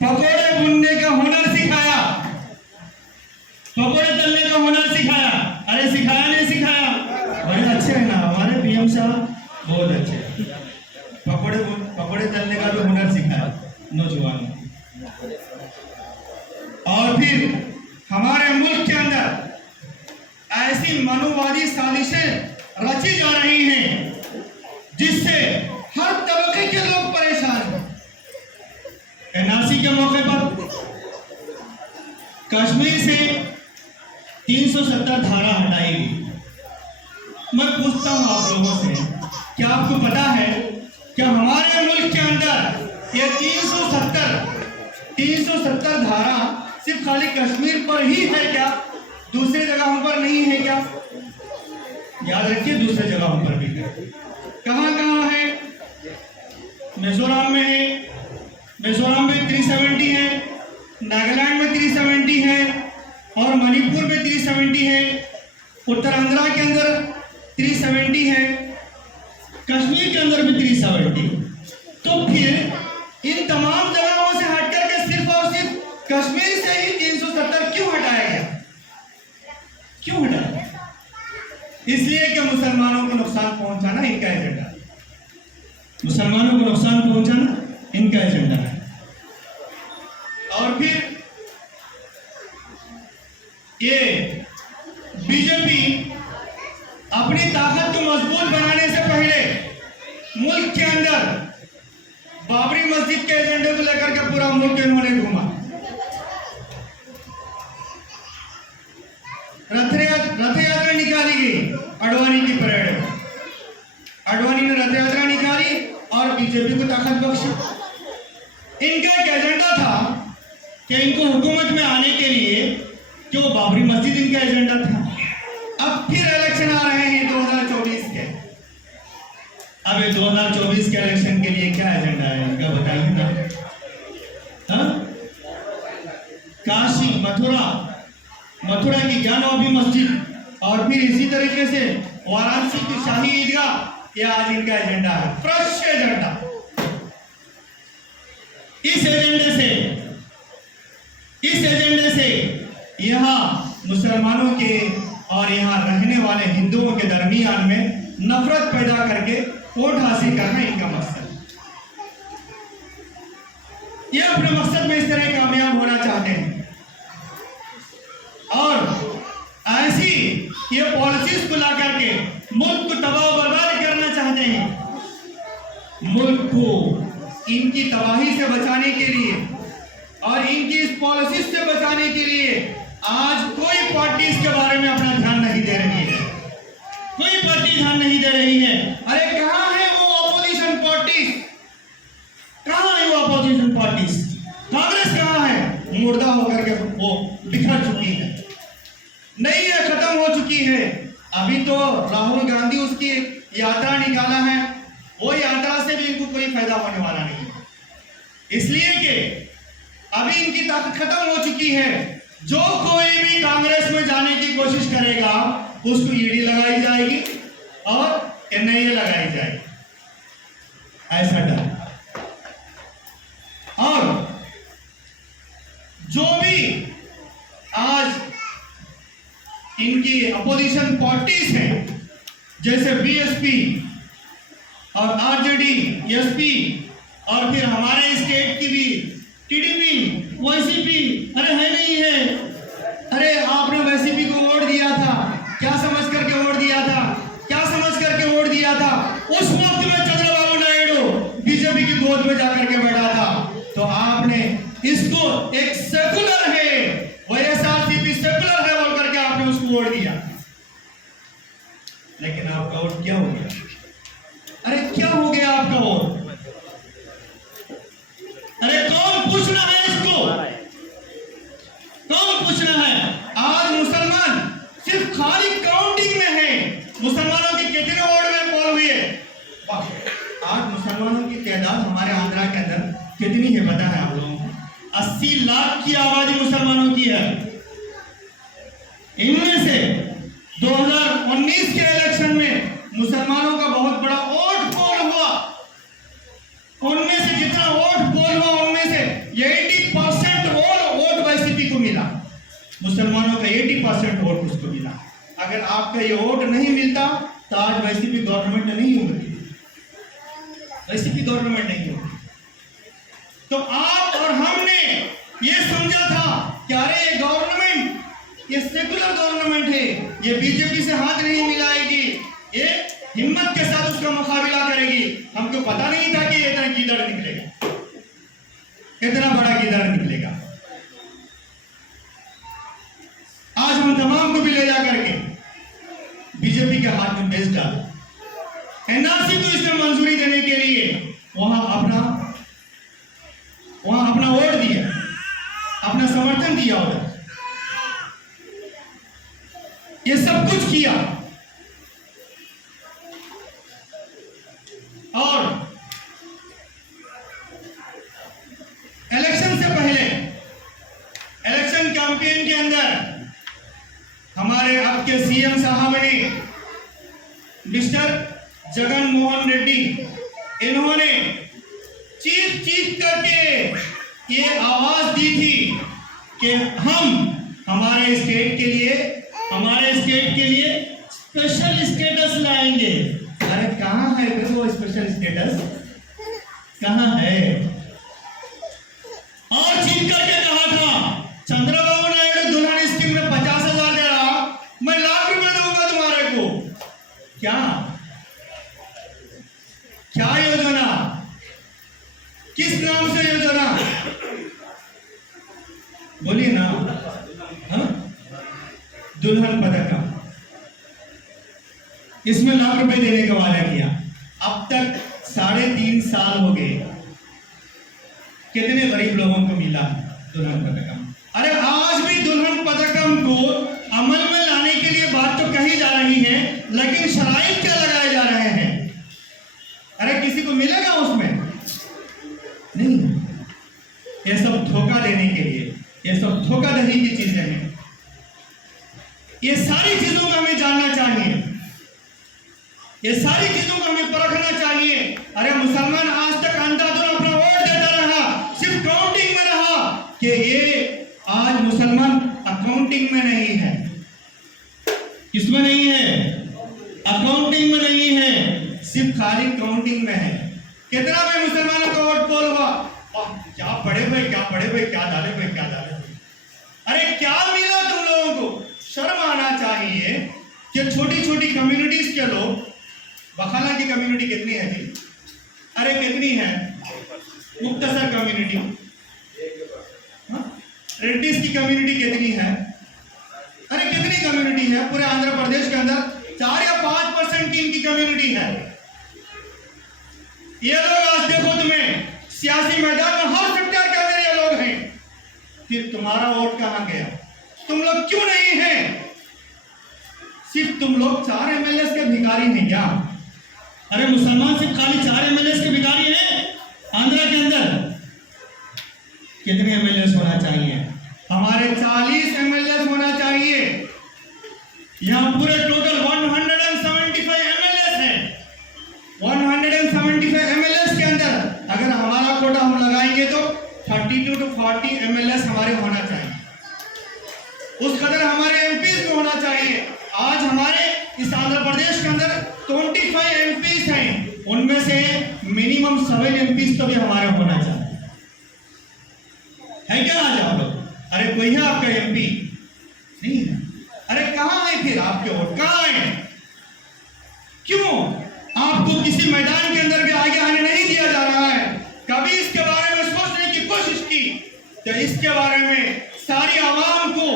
पकोड़े बुनने का हुनर सिखाया, पकोड़े तलने का हुनर सिखाया। अरे सिखाया नहीं सिखाया? बड़े अच्छे है ना हमारे पीएम साहब, बहुत अच्छे। पकोड़े तलने का भी हुनर सिखाया नौजवानों को। और फिर हमारे मुल्क के अंदर ऐसी मानववादी साजिशें रची जा रही हैं जिससे हर तबके के लोग परेशान हैं। एनआरसी के मौके पर कश्मीर से 370 धारा हटाई गई। मैं पूछता हूं आप लोगों से, क्या आपको पता है कि हमारे मुल्क के अंदर ये 370 धारा सिर्फ खाली कश्मीर पर ही है क्या? दूसरी जगहों पर नहीं है क्या? याद रखिए, दूसरी जगहों पर भी है। कहां कहां है? मिजोरम में है, मिजोरम में 370 है, नागालैंड में 370 है और मणिपुर में 370 है, उत्तरांध्र के अंदर 370 है, कश्मीर के अंदर भी 370। तो फिर इन तमाम जगहों से हट करके सिर्फ और सिर्फ कश्मीर से ही 370 क्यों हटाया गया? क्यों हटाया? इसलिए कि मुसलमानों को नुकसान पहुंचाना इनका एजेंडा, मुसलमानों को नुकसान पहुंचाना इनका एजेंडा है। और फिर ये बीजेपी अपनी ताकत को मजबूत बनाने से पहले मुल्क के अंदर बाबरी मस्जिद के एजेंडे को लेकर के पूरा मुल्क इन्होंने घूमा। रथ यात्रा निकाली गई, अडवाणी की परेड में अडवाणी ने रथ यात्रा निकाली और बीजेपी को ताकत बख्शी। इनका एक एजेंडा था कि इनको हुकूमत में आने के लिए, जो बाबरी मस्जिद इनका एजेंडा था। अब फिर इलेक्शन आ रहे हैं 2024 के। अब ये 2024 के इलेक्शन के लिए क्या एजेंडा है इनका, बताइए ना। काशी, मथुरा की ज्ञानवापी मस्जिद और फिर इसी तरीके से वाराणसी की शाही ईदगाह, ये आज इनका एजेंडा है, फ्रेश एजेंडा। इस एजेंडे से यहाँ मुसलमानों के और यहाँ रहने वाले हिंदुओं के दरमियान में नफरत पैदा करके वोट हासिल करना इनका मकसद। ये अपने मकसद में इस तरह कामयाब होना चाहते हैं और ऐसी ये पॉलिसीज को ला करके मुल्क को तबाह बर्बाद करना चाहते हैं। मुल्क को इनकी तबाही से बचाने के लिए और इनकी इस पॉलिसीज से बचाने के लिए आज कोई पार्टी इसके बारे में अपना ध्यान नहीं दे रही है, कोई पार्टी ध्यान नहीं दे रही है। अरे कहां है वो अपोजिशन पार्टीज? कहां है वो अपोजिशन पार्टीज? कांग्रेस कहां है? मुर्दा होकर के वो बिखर चुकी है, नहीं है, खत्म हो चुकी है। अभी तो राहुल गांधी उसकी यात्रा निकाला है, वो यात्रा से भी इनको कोई फायदा होने वाला नहीं है, इसलिए कि अभी इनकी ताकत खत्म हो चुकी है। जो कोई भी कांग्रेस में जाने की कोशिश करेगा उसको ईडी लगाई जाएगी और एनआईए लगाई जाएगी, ऐसा डर। और जो भी आज इनकी अपोजिशन पार्टीज हैं, जैसे बीएसपी और आरजेडी, एसपी और फिर हमारे स्टेट की भी टीडीपी, वाईसीपी, अरे है नहीं है। अरे आपने वाईसीपी को वोट दिया था, क्या समझ करके वोट दिया था? क्या समझ करके वोट दिया था? उस वक्त में चंद्रबाबू नायडू बीजेपी की गोद में जाकर के बैठा था, तो आपने इसको एक सेकुलर है, वाईएसआरसीपी सेकुलर है बोल करके आपने उसको वोट दिया। लेकिन आपका वोट क्या हो गया? अरे क्या हो गया आपका वोट? अरे कौन पूछना है इसको? कौन पूछना है? आज मुसलमान सिर्फ खाली काउंटिंग में है। मुसलमानों के कितने वोट में पोल हुए? आंध्रा के अंदर कितनी है पता है आप लोगों को? 80 लाख की आबादी मुसलमानों की है। इनमें से 2019 के इलेक्शन में मुसलमानों का बहुत बड़ा वोट पोल हुआ। उनमें से जितना वोट पोल हुआ उनमें से 80% वोट वाईसीपी को मिला। मुसलमानों का 80% वोट उसको मिला। अगर आपका ये वोट नहीं मिलता तो आज वाईसीपी गवर्नमेंट नहीं होगी, वाईसीपी गवर्नमेंट नहीं होगी। तो आप और हमने ये समझा था कि अरे ये गवर्नमेंट ये सेकुलर गवर्नमेंट है, ये बीजेपी से हाथ नहीं मिलाएगी, ये हिम्मत के साथ उसका मुकाबला करेगी। हमको पता नहीं था कि ये इतना गीदड़ निकलेगा, इतना बड़ा गीदड़ निकलेगा। आज हम तमाम को भी ले जा करके बीजेपी के हाथ में भेज डाला। एनआरसी को इसमें मंजूरी देने के लिए वहां अपना वोट दिया, अपना समर्थन दिया उधर, ये सब कुछ किया। और इलेक्शन से पहले इलेक्शन कैंपेन के अंदर हमारे अब के सीएम साहब ने मिस्टर जगन मोहन रेड्डी, इन्होंने चीख करके ये आवाज दी थी कि हम हमारे स्टेट के लिए स्पेशल स्टेटस लाएंगे। अरे कहां है वो स्पेशल स्टेटस, कहां है? और चीख करके कहा था चंद्रबाबू नायडू दुल्हन स्कीम में 50,000 दे रहा, मैं लाख रुपए दूंगा तुम्हारे को। क्या योजना, किस नाम से योजना बोलिए ना? दुल्हन पदक, इसमें लाख रुपए देने का वादा किया। अब तक 3.5 साल हो गए, कितने गरीब लोगों को मिला दुल्हन पदकम? अरे आज भी दुल्हन पदकम को अमल में लाने के लिए बात तो कही जा रही है, लेकिन शराइत क्या लगाए जा रहे हैं? अरे किसी को मिलेगा उसमें? नहीं। ये सब धोखा देने के लिए, ये सब धोखाधड़ी की चीजें हैं। ये सारी चीजों को हमें जानना चाहिए, ये सारी चीजों को हमें परखना चाहिए। अरे मुसलमान आज तक अंधाधुन अपना वोट देता रहा, सिर्फ काउंटिंग में रहा कि ये आज मुसलमान अकाउंटिंग में नहीं है। किसमें नहीं है? अकाउंटिंग में नहीं है, सिर्फ खाली काउंटिंग में है। कितना में मुसलमानों का वोट पोल हुआ? क्या पढ़े भाई, क्या पढ़े भाई, क्या डाले भाई, क्या डाले भाई। अरे क्या मिला तुम लोगों को? शर्म आना चाहिए कि छोटी छोटी कम्युनिटीज के लोग, बखाला की कम्युनिटी कितनी है जी? अरे कितनी है? मुक्तसर कम्युनिटी, रेड्डीज की कम्युनिटी कितनी है? अरे कितनी कम्युनिटी है पूरे आंध्र प्रदेश के अंदर? 4 या 5% की इनकी कम्युनिटी है। ये लोग आज देखो तुम्हें सियासी मैदान में हर सेक्टर के अंदर ये लोग हैं, फिर तुम्हारा वोट कहां गया? तुम लोग क्यों नहीं हैं? सिर्फ तुम लोग 4 एमएलए के भिखारी हैं क्या? अरे मुसलमान सिर्फ खाली 4 एमएलए के भिखारी हैं आंध्रा के अंदर? कितने एमएलए होना चाहिए? हमारे 40 एमएलए होना चाहिए। यहां पूरे टोटल 175 एमएलए हैं। 175 एमएलए के अंदर अगर हमारा कोटा हम लगाएंगे तो 32 to 40 एमएलए हमारे होना चाहिए। उस कदर हमारे एमपीज में होना चाहिए। आज हमारे इस आंध्र प्रदेश के अंदर 25 एमपीज हैं, उनमें से मिनिमम 7 एमपीज तो भी हमारे होना चाहिए। है क्या आज आप लोग? अरे कोई है आपका एमपी? नहीं है। अरे कहां है फिर आपके वोट, कहां है? क्यों आपको किसी मैदान के अंदर भी आगे आने नहीं दिया जा रहा है? कभी इसके बारे में सोचने की कोशिश की तो इसके बारे में सारी आवाम को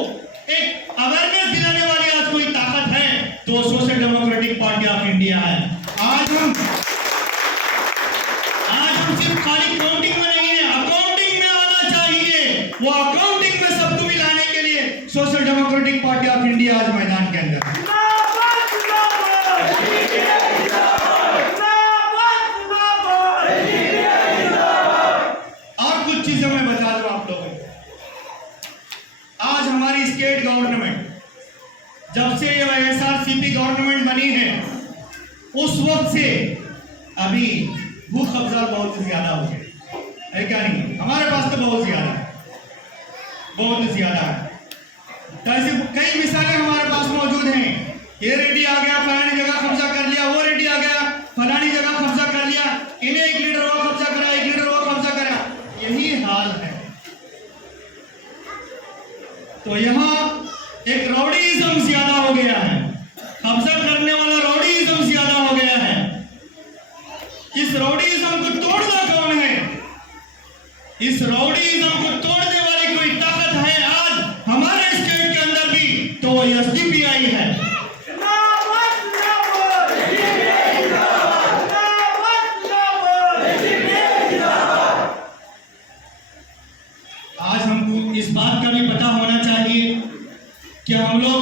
एक अवेयरनेस दिलाने वाली आज कोई ताकत है तो social democratic party of India है। आज हम सिर्फ खाली काउंटिंग में नहीं है, अकाउंटिंग में आना चाहिए। वो अकाउंटिंग में सबको मिलाने के लिए social democratic party of India आज मैदान के अंदर। स्टेट गवर्नमेंट, जब से ये वाईएसआरसीपी गवर्नमेंट बनी है उस वक्त से अभी भू कब्जा बहुत ज्यादा हो गया है, क्या नहीं? हमारे पास तो बहुत ज्यादा है। तो ऐसी कई मिसालें हमारे पास मौजूद हैं। ये रेडी आ गया, फलानी जगह कब्जा कर लिया, वो रेडी आ गया, फलानी जगह कब्जा कर लिया, इन्हें एक लीडर वो कब्जा करा, एक लीडर वो कब्जा करा, यही हाल है। तो यहाँ एक रॉडीइज्म ज्यादा हो गया है, कब्जा करने वाला रॉडीइज्म ज्यादा हो गया है। इस रॉडीइज्म को तोड़ना कौन है? इस रॉडीइज्म को तोड़ने वाली कोई ताकत है आज हमारे स्टेट के अंदर भी, तो वो एसडीपीआई है। आज हमको इस बात का भी पता होना चाहिए कि हम लोग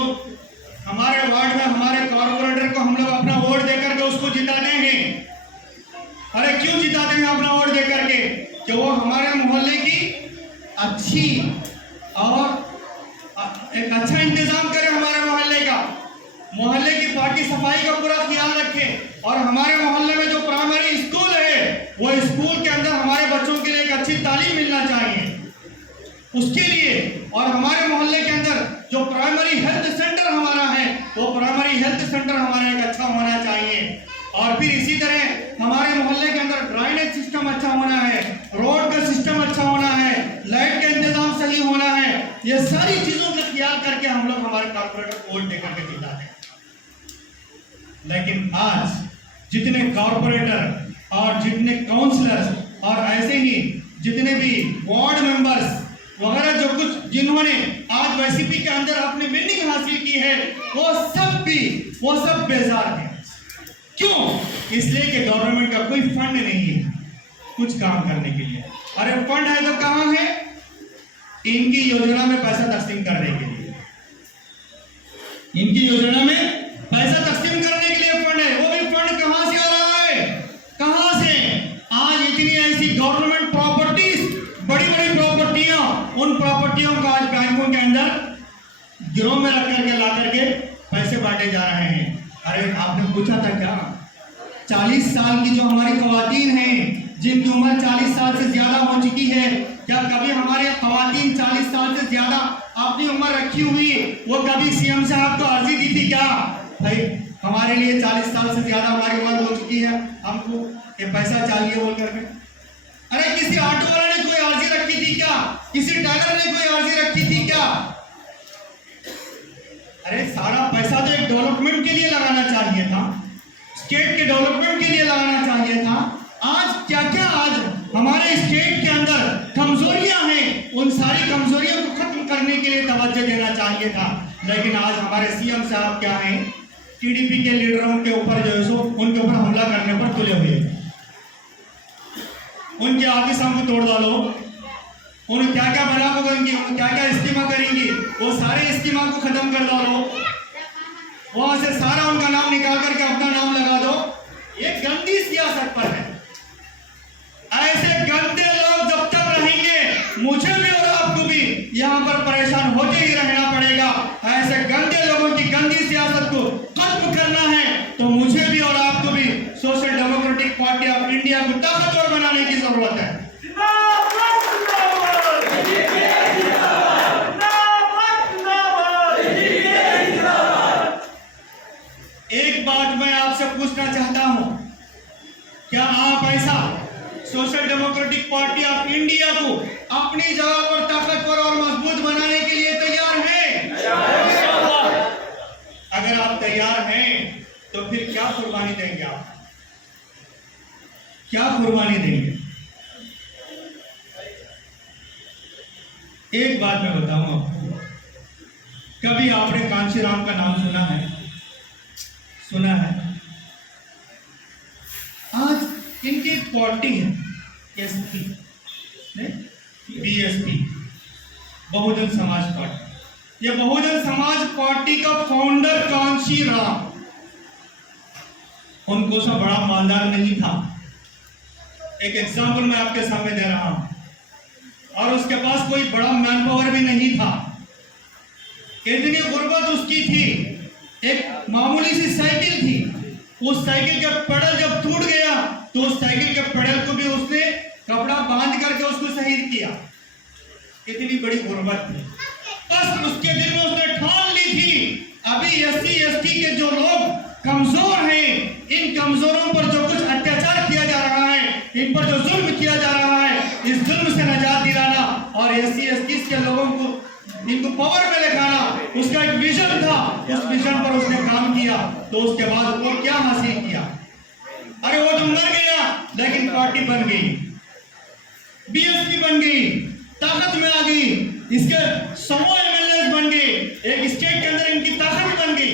हमारे वार्ड में हमारे कॉर्पोरेटर को हम लोग अपना वोट देकर के उसको जिताते हैं। अरे क्यों जिताते हैं अपना वोट देकर के? कि वो हमारे मोहल्ले की अच्छी और एक अच्छा इंतजाम करे, हमारे मोहल्ले का, मोहल्ले की पार्टी सफाई का पूरा ख्याल रखे, और हमारे मोहल्ले में जो प्राइमरी स्कूल है वो स्कूल के अंदर हमारे बच्चों के लिए एक अच्छी तालीम मिलना चाहिए उसके लिए, और हमारे मोहल्ले के अंदर जो प्राइमरी हेल्थ सेंटर हमारा है वो प्राइमरी हेल्थ सेंटर हमारा एक अच्छा होना चाहिए। और फिर इसी तरह हमारे मोहल्ले के अंदर ड्राइनेज सिस्टम अच्छा होना है, रोड का सिस्टम अच्छा होना है, लाइट का इंतजाम सही होना है। ये सारी चीजों का ख्याल करके हम लोग हमारे कॉर्पोरेटर को वोट देकर के जिताते हैं। लेकिन आज जितने कॉर्पोरेटर और जितने काउंसलर्स और ऐसे ही जितने भी वार्ड मेंबर्स वगैरह जो कुछ जिन्होंने आज वाईसीपी के अंदर अपनी विनिंग हासिल की है वो सब बेजार हैं। क्यों? इसलिए कि गवर्नमेंट का कोई फंड नहीं है कुछ काम करने के लिए। अरे फंड है तो कहां है? इनकी योजना में पैसा तकसीम करने के लिए, इनकी योजना में पैसा तकसीम करने के लिए फंड है। वो भी फंड कहां से आ रहा है? कहां से? आज इतनी ऐसी गवर्नमेंट प्रॉपर्टीज, बड़ी बड़ी प्रॉपर्टियां, उन प्रॉपर्टियों को आज बैंकों के अंदर गिरोह में रख करके ला करके पैसे बांटे जा रहे हैं। अरे आपने पूछा था क्या? 40 साल की जो हमारी खवातीन हैं, जिनकी उम्र 40 साल से ज्यादा हो चुकी है, क्या कभी हमारे खवातीन 40 साल से ज्यादा अपनी उम्र रखी हुई वो कभी सीएम साहब को अर्जी दी थी क्या? भाई हमारे लिए 40 साल से ज्यादा हमारी उम्र हो चुकी है, हमको ये पैसा चाहिए बोल करके। अरे किसी ऑटो वाले ने कोई अर्जी रखी थी क्या? किसी ड्राइवर ने कोई अर्जी रखी थी क्या? अरे सारा पैसा तो एक डेवलपमेंट के लिए लगाना चाहिए था, स्टेट के डेवलपमेंट के लिए लगाना चाहिए था। आज क्या क्या आज हमारे स्टेट के अंदर कमजोरियां हैं, उन सारी कमजोरियों को खत्म करने के लिए तवज्जो देना चाहिए था। लेकिन आज हमारे सीएम साहब क्या हैं? टीडीपी के लीडरों के ऊपर जो है सो उनके ऊपर हमला करने पर तुले हुए, उनके ऑफिस हमको तोड़ डालो, उन्हें क्या क्या बना करेंगी, क्या क्या इस्तीमा करेंगी, वो सारे इस्तीमा को खत्म कर डालो, वहां से सारा उनका नाम निकाल करके अपना नाम लगा दो। ये गंदी सियासत पर है। ऐसे गंदे लोग जब तक रहेंगे मुझे भी और आपको भी यहाँ पर परेशान होते ही रहना पड़ेगा। ऐसे गंदे लोगों की गंदी सियासत को खत्म करना है तो मुझे भी और आपको भी social democratic party of India को ताकतवर बनाने की जरूरत है। एक बात मैं आपसे पूछना चाहता हूं, क्या आप ऐसा social democratic party of India को अपनी जगह पर ताकतवर और मजबूत बनाने के लिए तैयार हैं? अगर आप तैयार हैं तो फिर क्या कुर्बानी देंगे? आप क्या कुर्बानी देंगे? एक बात मैं बताऊं आपको, कभी आपने कांशीराम का नाम सुना है? सुना है? आज इनकी एक पार्टी है SP BSP, Bahujan Samaj party. ये बहुजन समाज पार्टी का फाउंडर कांशीराम, उनको सब बड़ा मालदार नहीं था। एक एग्जाम्पल मैं आपके सामने दे रहा हूं, और उसके पास कोई बड़ा मैन पावर भी नहीं था। इतनी गुर्बत उसकी थी, एक मामूली सी साइकिल थी, उस साइकिल का पेडल जब टूट गया तो उस साइकिल के पेडल को भी उसने कपड़ा बांध करके उसको शहीद किया। इतनी बड़ी गुर्बत थी। बस उसके दिल में उसने ठान ली थी, अभी एससी एसटी के जो लोग कमजोर हैं, इन कमजोरों पर जो कुछ अत्याचार किया जा रहा है, इन पर जो जुल्म किया जा रहा है, इस जुल्म से निजात दिलाना और एससी एसटी के लोगों को इनको पावर में लेकर उसका एक विजन था, उस विजन पर उसने काम किया। तो उसके बाद वो क्या हासिल किया? अरे वो तो मर गया लेकिन पार्टी बन गई, बीएसपी बन गई, ताकत में आ गई, इसके 100 एमएलए बन गए, एक स्टेट के अंदर इनकी ताकत बन गई।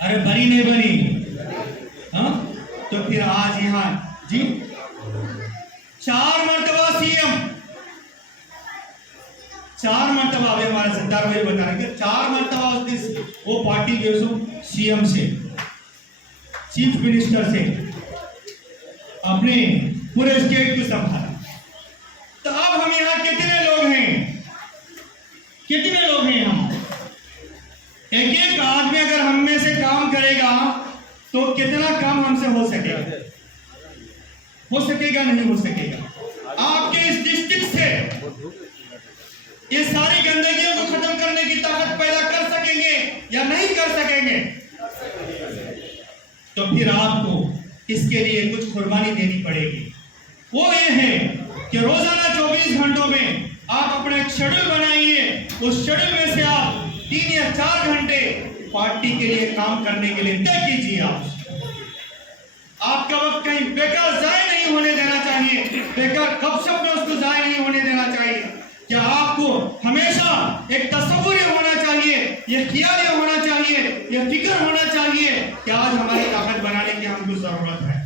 अरे बनी नहीं बनी? हाँ, तो फिर आज यहाँ जी 4 मरतबा सीएम, 4 मरतबा, अभी हमारे सरदार भाई बता रहे हैं 4 मरतबा उसने वो पार्टी के सीएम से, चीफ मिनिस्टर से अपने पूरे स्टेट को संभाला। तो अब हम यहाँ कितने लोग हैं? कितने लोग हैं हम? एक एक आदमी अगर हम में से काम करेगा तो कितना काम हमसे हो सकेगा? हो सकेगा? नहीं हो सकेगा। आपके इस डिस्ट्रिक्ट से ये सारी गंदगियों को खत्म करने की ताकत पैदा कर सकेंगे या नहीं कर सकेंगे? तो फिर आपको इसके लिए कुछ कुर्बानी देनी पड़ेगी। वो ये है कि रोजाना 24 घंटों में आप अपना एक शेड्यूल बनाइए, उस शेड्यूल में से आप 3 या 4 घंटे पार्टी के लिए काम करने के लिए तय कीजिए। आपका वक्त कहीं बेकार जाया नहीं होने देना चाहिए, बेकार गपशप में उसको जाया नहीं होने देना चाहिए। क्या आपको हमेशा एक तस्वीर होना चाहिए, ये ख्याल होना चाहिए, ये फिक्र होना चाहिए कि आज हमारी ताकत बनाने की हमको जरूरत है।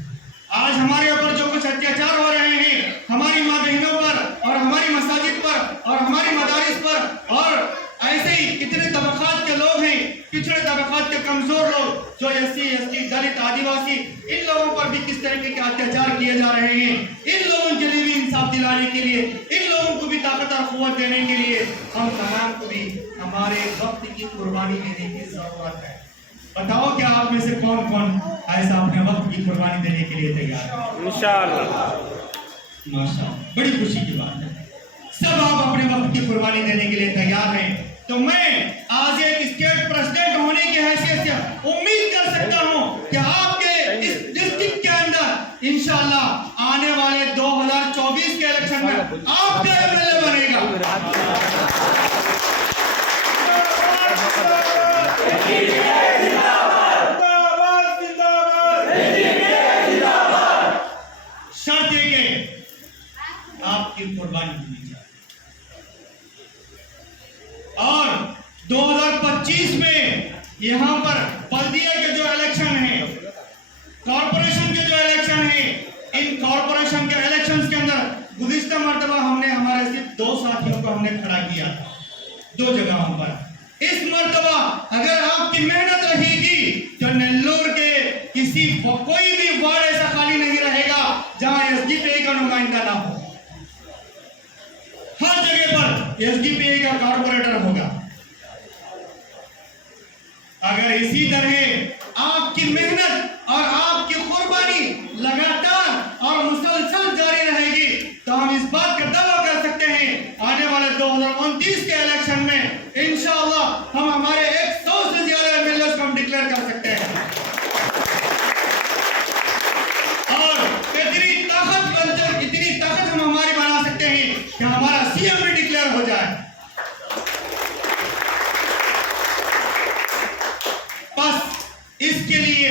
आज हमारे ऊपर जो कुछ अत्याचार हो रहे हैं, हमारी माँ बहनों पर और हमारी मसाजिद पर और हमारी मदारिस पर, और ऐसे ही कितने तबकात के लोग हैं, पिछड़े तबकात के कमजोर लोग जो एससी एसटी दलित आदिवासी, इन लोगों पर भी किस तरीके के अत्याचार किए जा रहे हैं, इन लोगों के लिए भी इंसाफ दिलाने के लिए, इन लोगों को भी ताकत और कुव्वत देने के लिए हम तमाम को भी हमारे वक्त की कुर्बानी देने की जरूरत है। बताओ क्या आप में से कौन कौन ऐसा अपने वक्त की कुर्बानी देने के लिए तैयार है? इंशाअल्लाह, माशाअल्लाह, बड़ी खुशी की बात है। सब आप अपने वक्त की कुर्बानी देने के लिए तैयार हैं। तो मैं आज एक स्टेट प्रेसिडेंट होने की हैसियत से उम्मीद कर सकता हूं कि आपके इस डिस्ट्रिक्ट के अंदर इंशाअल्लाह आने वाले 2024 के इलेक्शन में आपका एमएलए बनेगा। शर्त एक है, आपकी कुर्बानी होनी चाहिए। और 2025 में यहां पर बल्दिया के जो इलेक्शन है, कॉर्पोरेशन के जो इलेक्शन है, इन कॉर्पोरेशन के इलेक्शंस के अंदर गुज़िश्ता मर्तबा हमने हमारे सिर्फ 2 साथियों को हमने खड़ा किया था 2 जगहों पर। इस मर्तबा अगर आपकी मेहनत रहेगी तो नेल्लोर के कोई भी वार्ड ऐसा खाली नहीं रहेगा जहां एसडीपीआई का नुमाइंदा ना हो। हर जगह पर एसडीपीआई का कॉर्पोरेटर होगा। अगर इसी तरह आपकी मेहनत और आपकी कुर्बानी लगातार और मुसलसल जारी रहेगी तो हम इस बात का दावा कर सकते हैं आने वाले 2029 के इलेक्शन में इंशाअल्लाह हम हमारे 100 से ज्यादा एमएलए को हम डिक्लेयर कर सकते हैं। और इतनी ताकत हम हमारी बना सकते हैं कि हमारा सीएम भी डिक्लेयर हो जाए। बस इसके लिए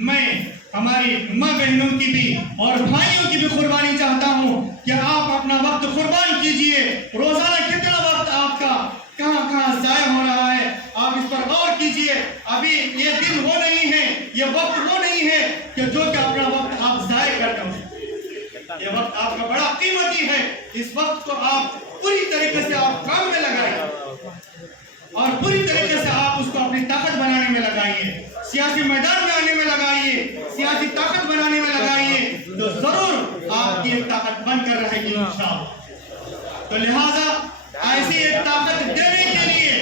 मैं हमारी माँ बहनों की भी और भाइयों की भी कुर्बानी चाहता हूँ कि आप अपना वक्त कुर्बान कीजिए। रोजाना कितना वक्त आपका कहाँ कहाँ जाया हो रहा है, आप इस पर गौर कीजिए। अभी ये दिन वो नहीं है, ये वक्त वो नहीं है कि जो कि अपना वक्त आप जाया करते हो। ये वक्त आपका बड़ा कीमती है। इस वक्त को आप पूरी तरीके से आप काम में लगाइए और पूरी तरीके से आप उसको अपनी ताकत बनाने में लगाइए, सियासी मैदान में आने में लगाइए, सियासी ताकत बनाने में लगाइए, तो जरूर आपकी एक ताकत बनकर रहेगी इंशाअल्लाह। तो लिहाजा ऐसी एक ताकत देने के लिए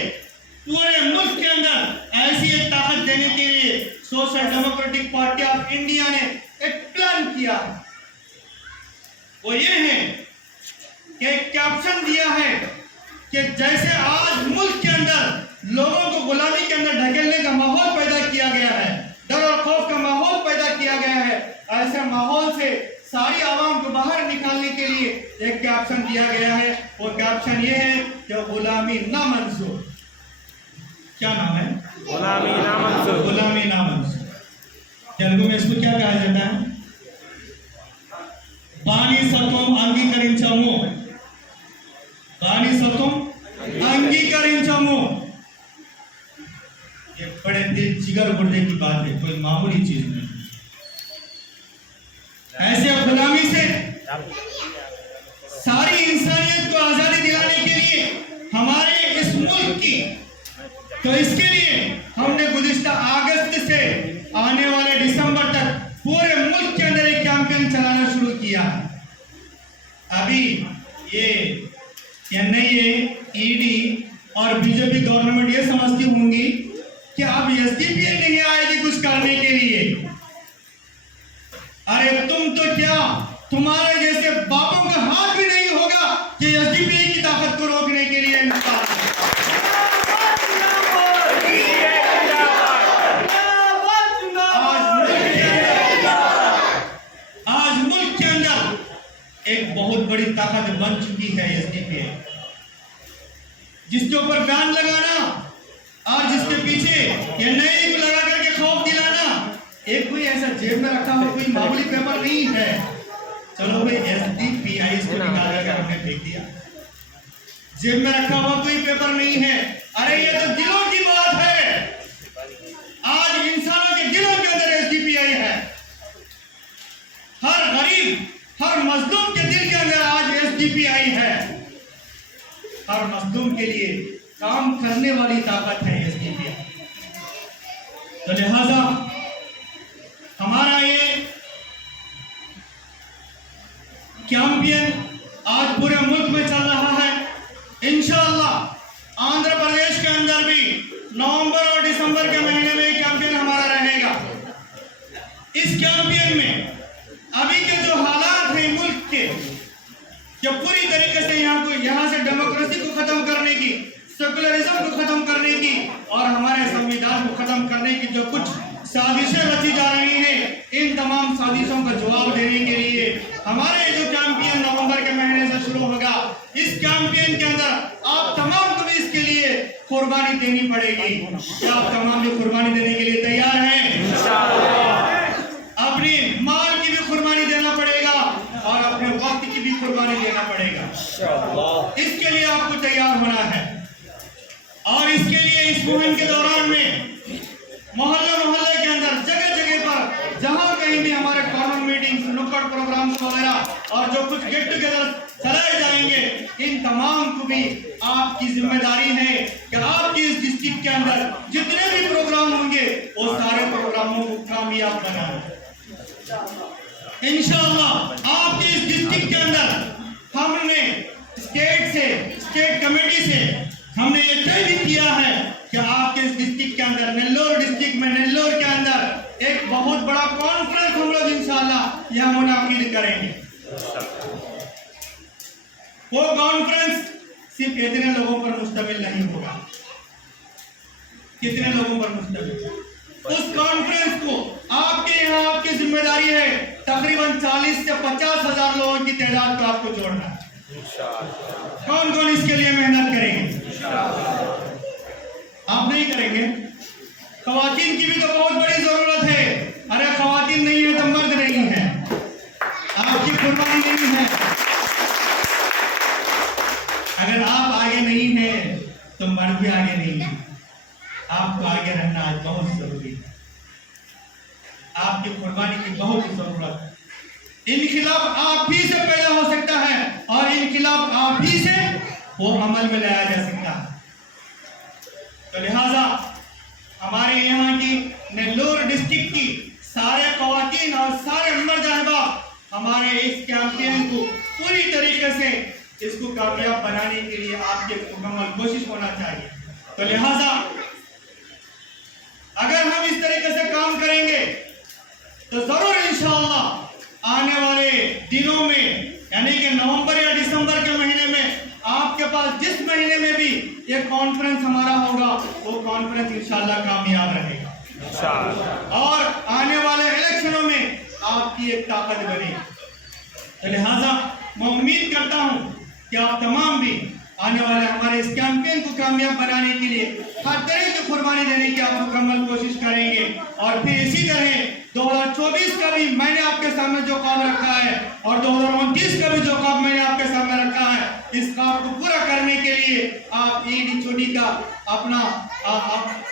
कि जैसे आज मुल्क के अंदर लोगों को गुलामी के अंदर ढकेलने का माहौल पैदा किया गया है, डर और खौफ का माहौल पैदा किया गया है, ऐसे माहौल से सारी आवाम को बाहर निकालने के लिए एक कैप्शन दिया गया है। और कैप्शन ये है कि गुलामी ना मंजूर। क्या नाम है? गुलामी ना मंजूर। गुलामी ना मंजूर। तेलुगु में इसको क्या कहा जाता है? बानिसत्వం అంగీకరించము। बानिसत्వం अंगीकరించము। ये बड़े दिल जिगर गुर्दे की बात है, कोई मामूली चीज नहीं। ऐसे गुलामी से सारी इंसानियत को आजादी दिलाने के लिए हमारे इस मुल्क की, तो इसके लिए हमने गुज़िश्ता अगस्त से आने वाले दिसंबर तक पूरे मुल्क के अंदर एक कैंपेन चलाना शुरू किया। अभी ये एनआईए, ईडी और बीजेपी गवर्नमेंट ये समझती होंगी कि अब एसडीपीआई नहीं आएगी कुछ करने के लिए। अरे तुम तो क्या, तुम्हारे जैसे बापों का हाथ भी नहीं होगा कि एसडीपीआई की ताकत को रोकने के लिए। आज मुल्क के अंदर एक बहुत बड़ी ताकत बन चुकी है एसडीपीआई, जिसके ऊपर बैन लगाना और जिसके पीछे एनआईए को लगा करके खौफ दिलाना, एक कोई ऐसा जेब में रखा हुआ कोई मामूली पेपर नहीं है। चलो भाई एसडीपीआई इसको निकाल कर हमने फेंक दिया, जेब में रखा हुआ कोई पेपर नहीं है। अरे ये तो दिलों की बात है। आज इंसानों के दिलों के अंदर एसडीपीआई है। हर गरीब, हर मजलूम के दिल के अंदर आज एसडीपीआई है। हर मजलूम के लिए काम करने वाली ताकत है एसडीपीआई। तो लिहाजा हमारा ये कैंपेन आज पूरे मुल्क में चल रहा है। इंशाअल्लाह आंध्र प्रदेश के अंदर भी नवंबर और दिसंबर के महीने में कैंपेन हमारा रहेगा। इस कैंपेन में अभी के जो हालात हैं मुल्क के, जो पूरी तरीके से यहाँ से डेमोक्रेसी को खत्म करने की, सेकुलरिज्म को खत्म करने की और हमारे संविधान को खत्म करने की जो कुछ साजिशें रची जा रही हैं, इन तमाम साजिशों का जवाब देने के लिए हमारे जो कैंपेन नवंबर के महीने से शुरू होगा, इस कैंपेन के अंदर आप तमाम को भी इसके लिए कुर्बानी देनी पड़ेगी। क्या आप तमाम भी कुर्बानी देने के लिए तैयार हैं? अपनी माल की भी कुर्बानी देना पड़ेगा और अपने वक्त की भी कुर्बानी देना पड़ेगा। इसके लिए आपको तैयार होना है। और इसके लिए इस मुहिम के दौरान में मोहल्ले मोहल्ले के अंदर, जगह जगह पर, जहां कहीं भी हमारे कॉमन मीटिंग्स, नुक्कड़ प्रोग्राम्स वगैरह और जो कुछ गेट टुगेदर चलाए जाएंगे, इन तमाम को भी आपकी जिम्मेदारी है कि आपकी इस डिस्ट्रिक्ट के अंदर जितने भी प्रोग्राम होंगे वो सारे प्रोग्रामों को कामयाब बनाएं। इंशाअल्लाह आपके इस डिस्ट्रिक्ट के अंदर हमने स्टेट कमेटी से हमने ये तय भी किया है कि आपके इस डिस्ट्रिक्ट के अंदर, नेल्लोर डिस्ट्रिक्ट में, नेल्लोर के अंदर एक बहुत बड़ा कॉन्फ्रेंस हम लोग इंशाअल्लाह यहाँ मुनाकिद करेंगे। वो कॉन्फ्रेंस सिर्फ इतने लोगों पर मुश्तमिल नहीं होगा। कितने लोगों पर मुश्तमिल? उस कॉन्फ्रेंस को आपके यहाँ, आपकी जिम्मेदारी है तकरीबन 40 से 50 हजार लोगों की तादाद को आपको जोड़ना है। कौन कौन इसके लिए मेहनत करेंगे? आप नहीं करेंगे? खवातीन की भी तो बहुत बड़ी जरूरत है। अरे खवातीन नहीं है तो मर्द नहीं है, आपकी कुर्बानी नहीं है। अगर आप आगे नहीं है तो मर्द भी आगे नहीं है। आपको आगे रहना आज बहुत जरूरी है। आपकी कुर्बानी की बहुत जरूरत है। इनकिलाब आप ही से पैदा हो सकता है और इनकिलाब आप ही से वो अमल में लाया जा सकता है। तो लिहाजा हमारे यहाँ की नेल्लोर डिस्ट्रिक्ट की सारे खवातीन और सारे मर्द अहबाब हमारे इस कैंपेन को पूरी तरीके से इसको कामयाब बनाने के लिए आपके मुकम्मल कोशिश होना चाहिए। तो लिहाजा अगर हम इस तरीके से काम करेंगे तो जरूर इंशाअल्लाह आने वाले दिनों में, यानी कि नवंबर या दिसंबर के महीने में आपके पास जिस महीने में भी एक कॉन्फ्रेंस हमारा होगा वो कॉन्फ्रेंस इंशाल्लाह कामयाब रहेगा इंशाअल्लाह। और आने वाले इलेक्शनों में आपकी एक ताकत बनेगी। तो लिहाजा मैं उम्मीद करता हूं कि आप तमाम भी आने वाले हमारे इस कैंपेन को कामयाब बनाने के लिए हर तरह की कुर्बानी देने की आप मुकम्मल कोशिश करेंगे। और फिर इसी तरह 2024 का भी मैंने आपके सामने जो काम रखा है और 2029 का भी जो काम मैंने आपके सामने रखा है, इस काम को पूरा करने के लिए आप ईडी चोटी का अपना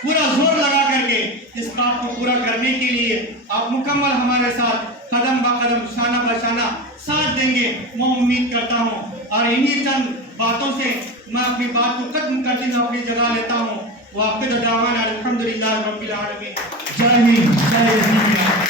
पूरा जोर लगा करके इस काम को पूरा करने के लिए आप मुकम्मल हमारे साथ कदम ब कदम शाना ब शाना साथ देंगे, मैं उम्मीद करता हूँ। और इन्हीं चंद बातों से मैं अपनी बात को खत्म करते हुए अपनी जगह लेता हूँ। वाक़िद दावाना अल्हम्दुलिल्लाह रब्बिल आलमीन। जय हिंद, जय हिंद।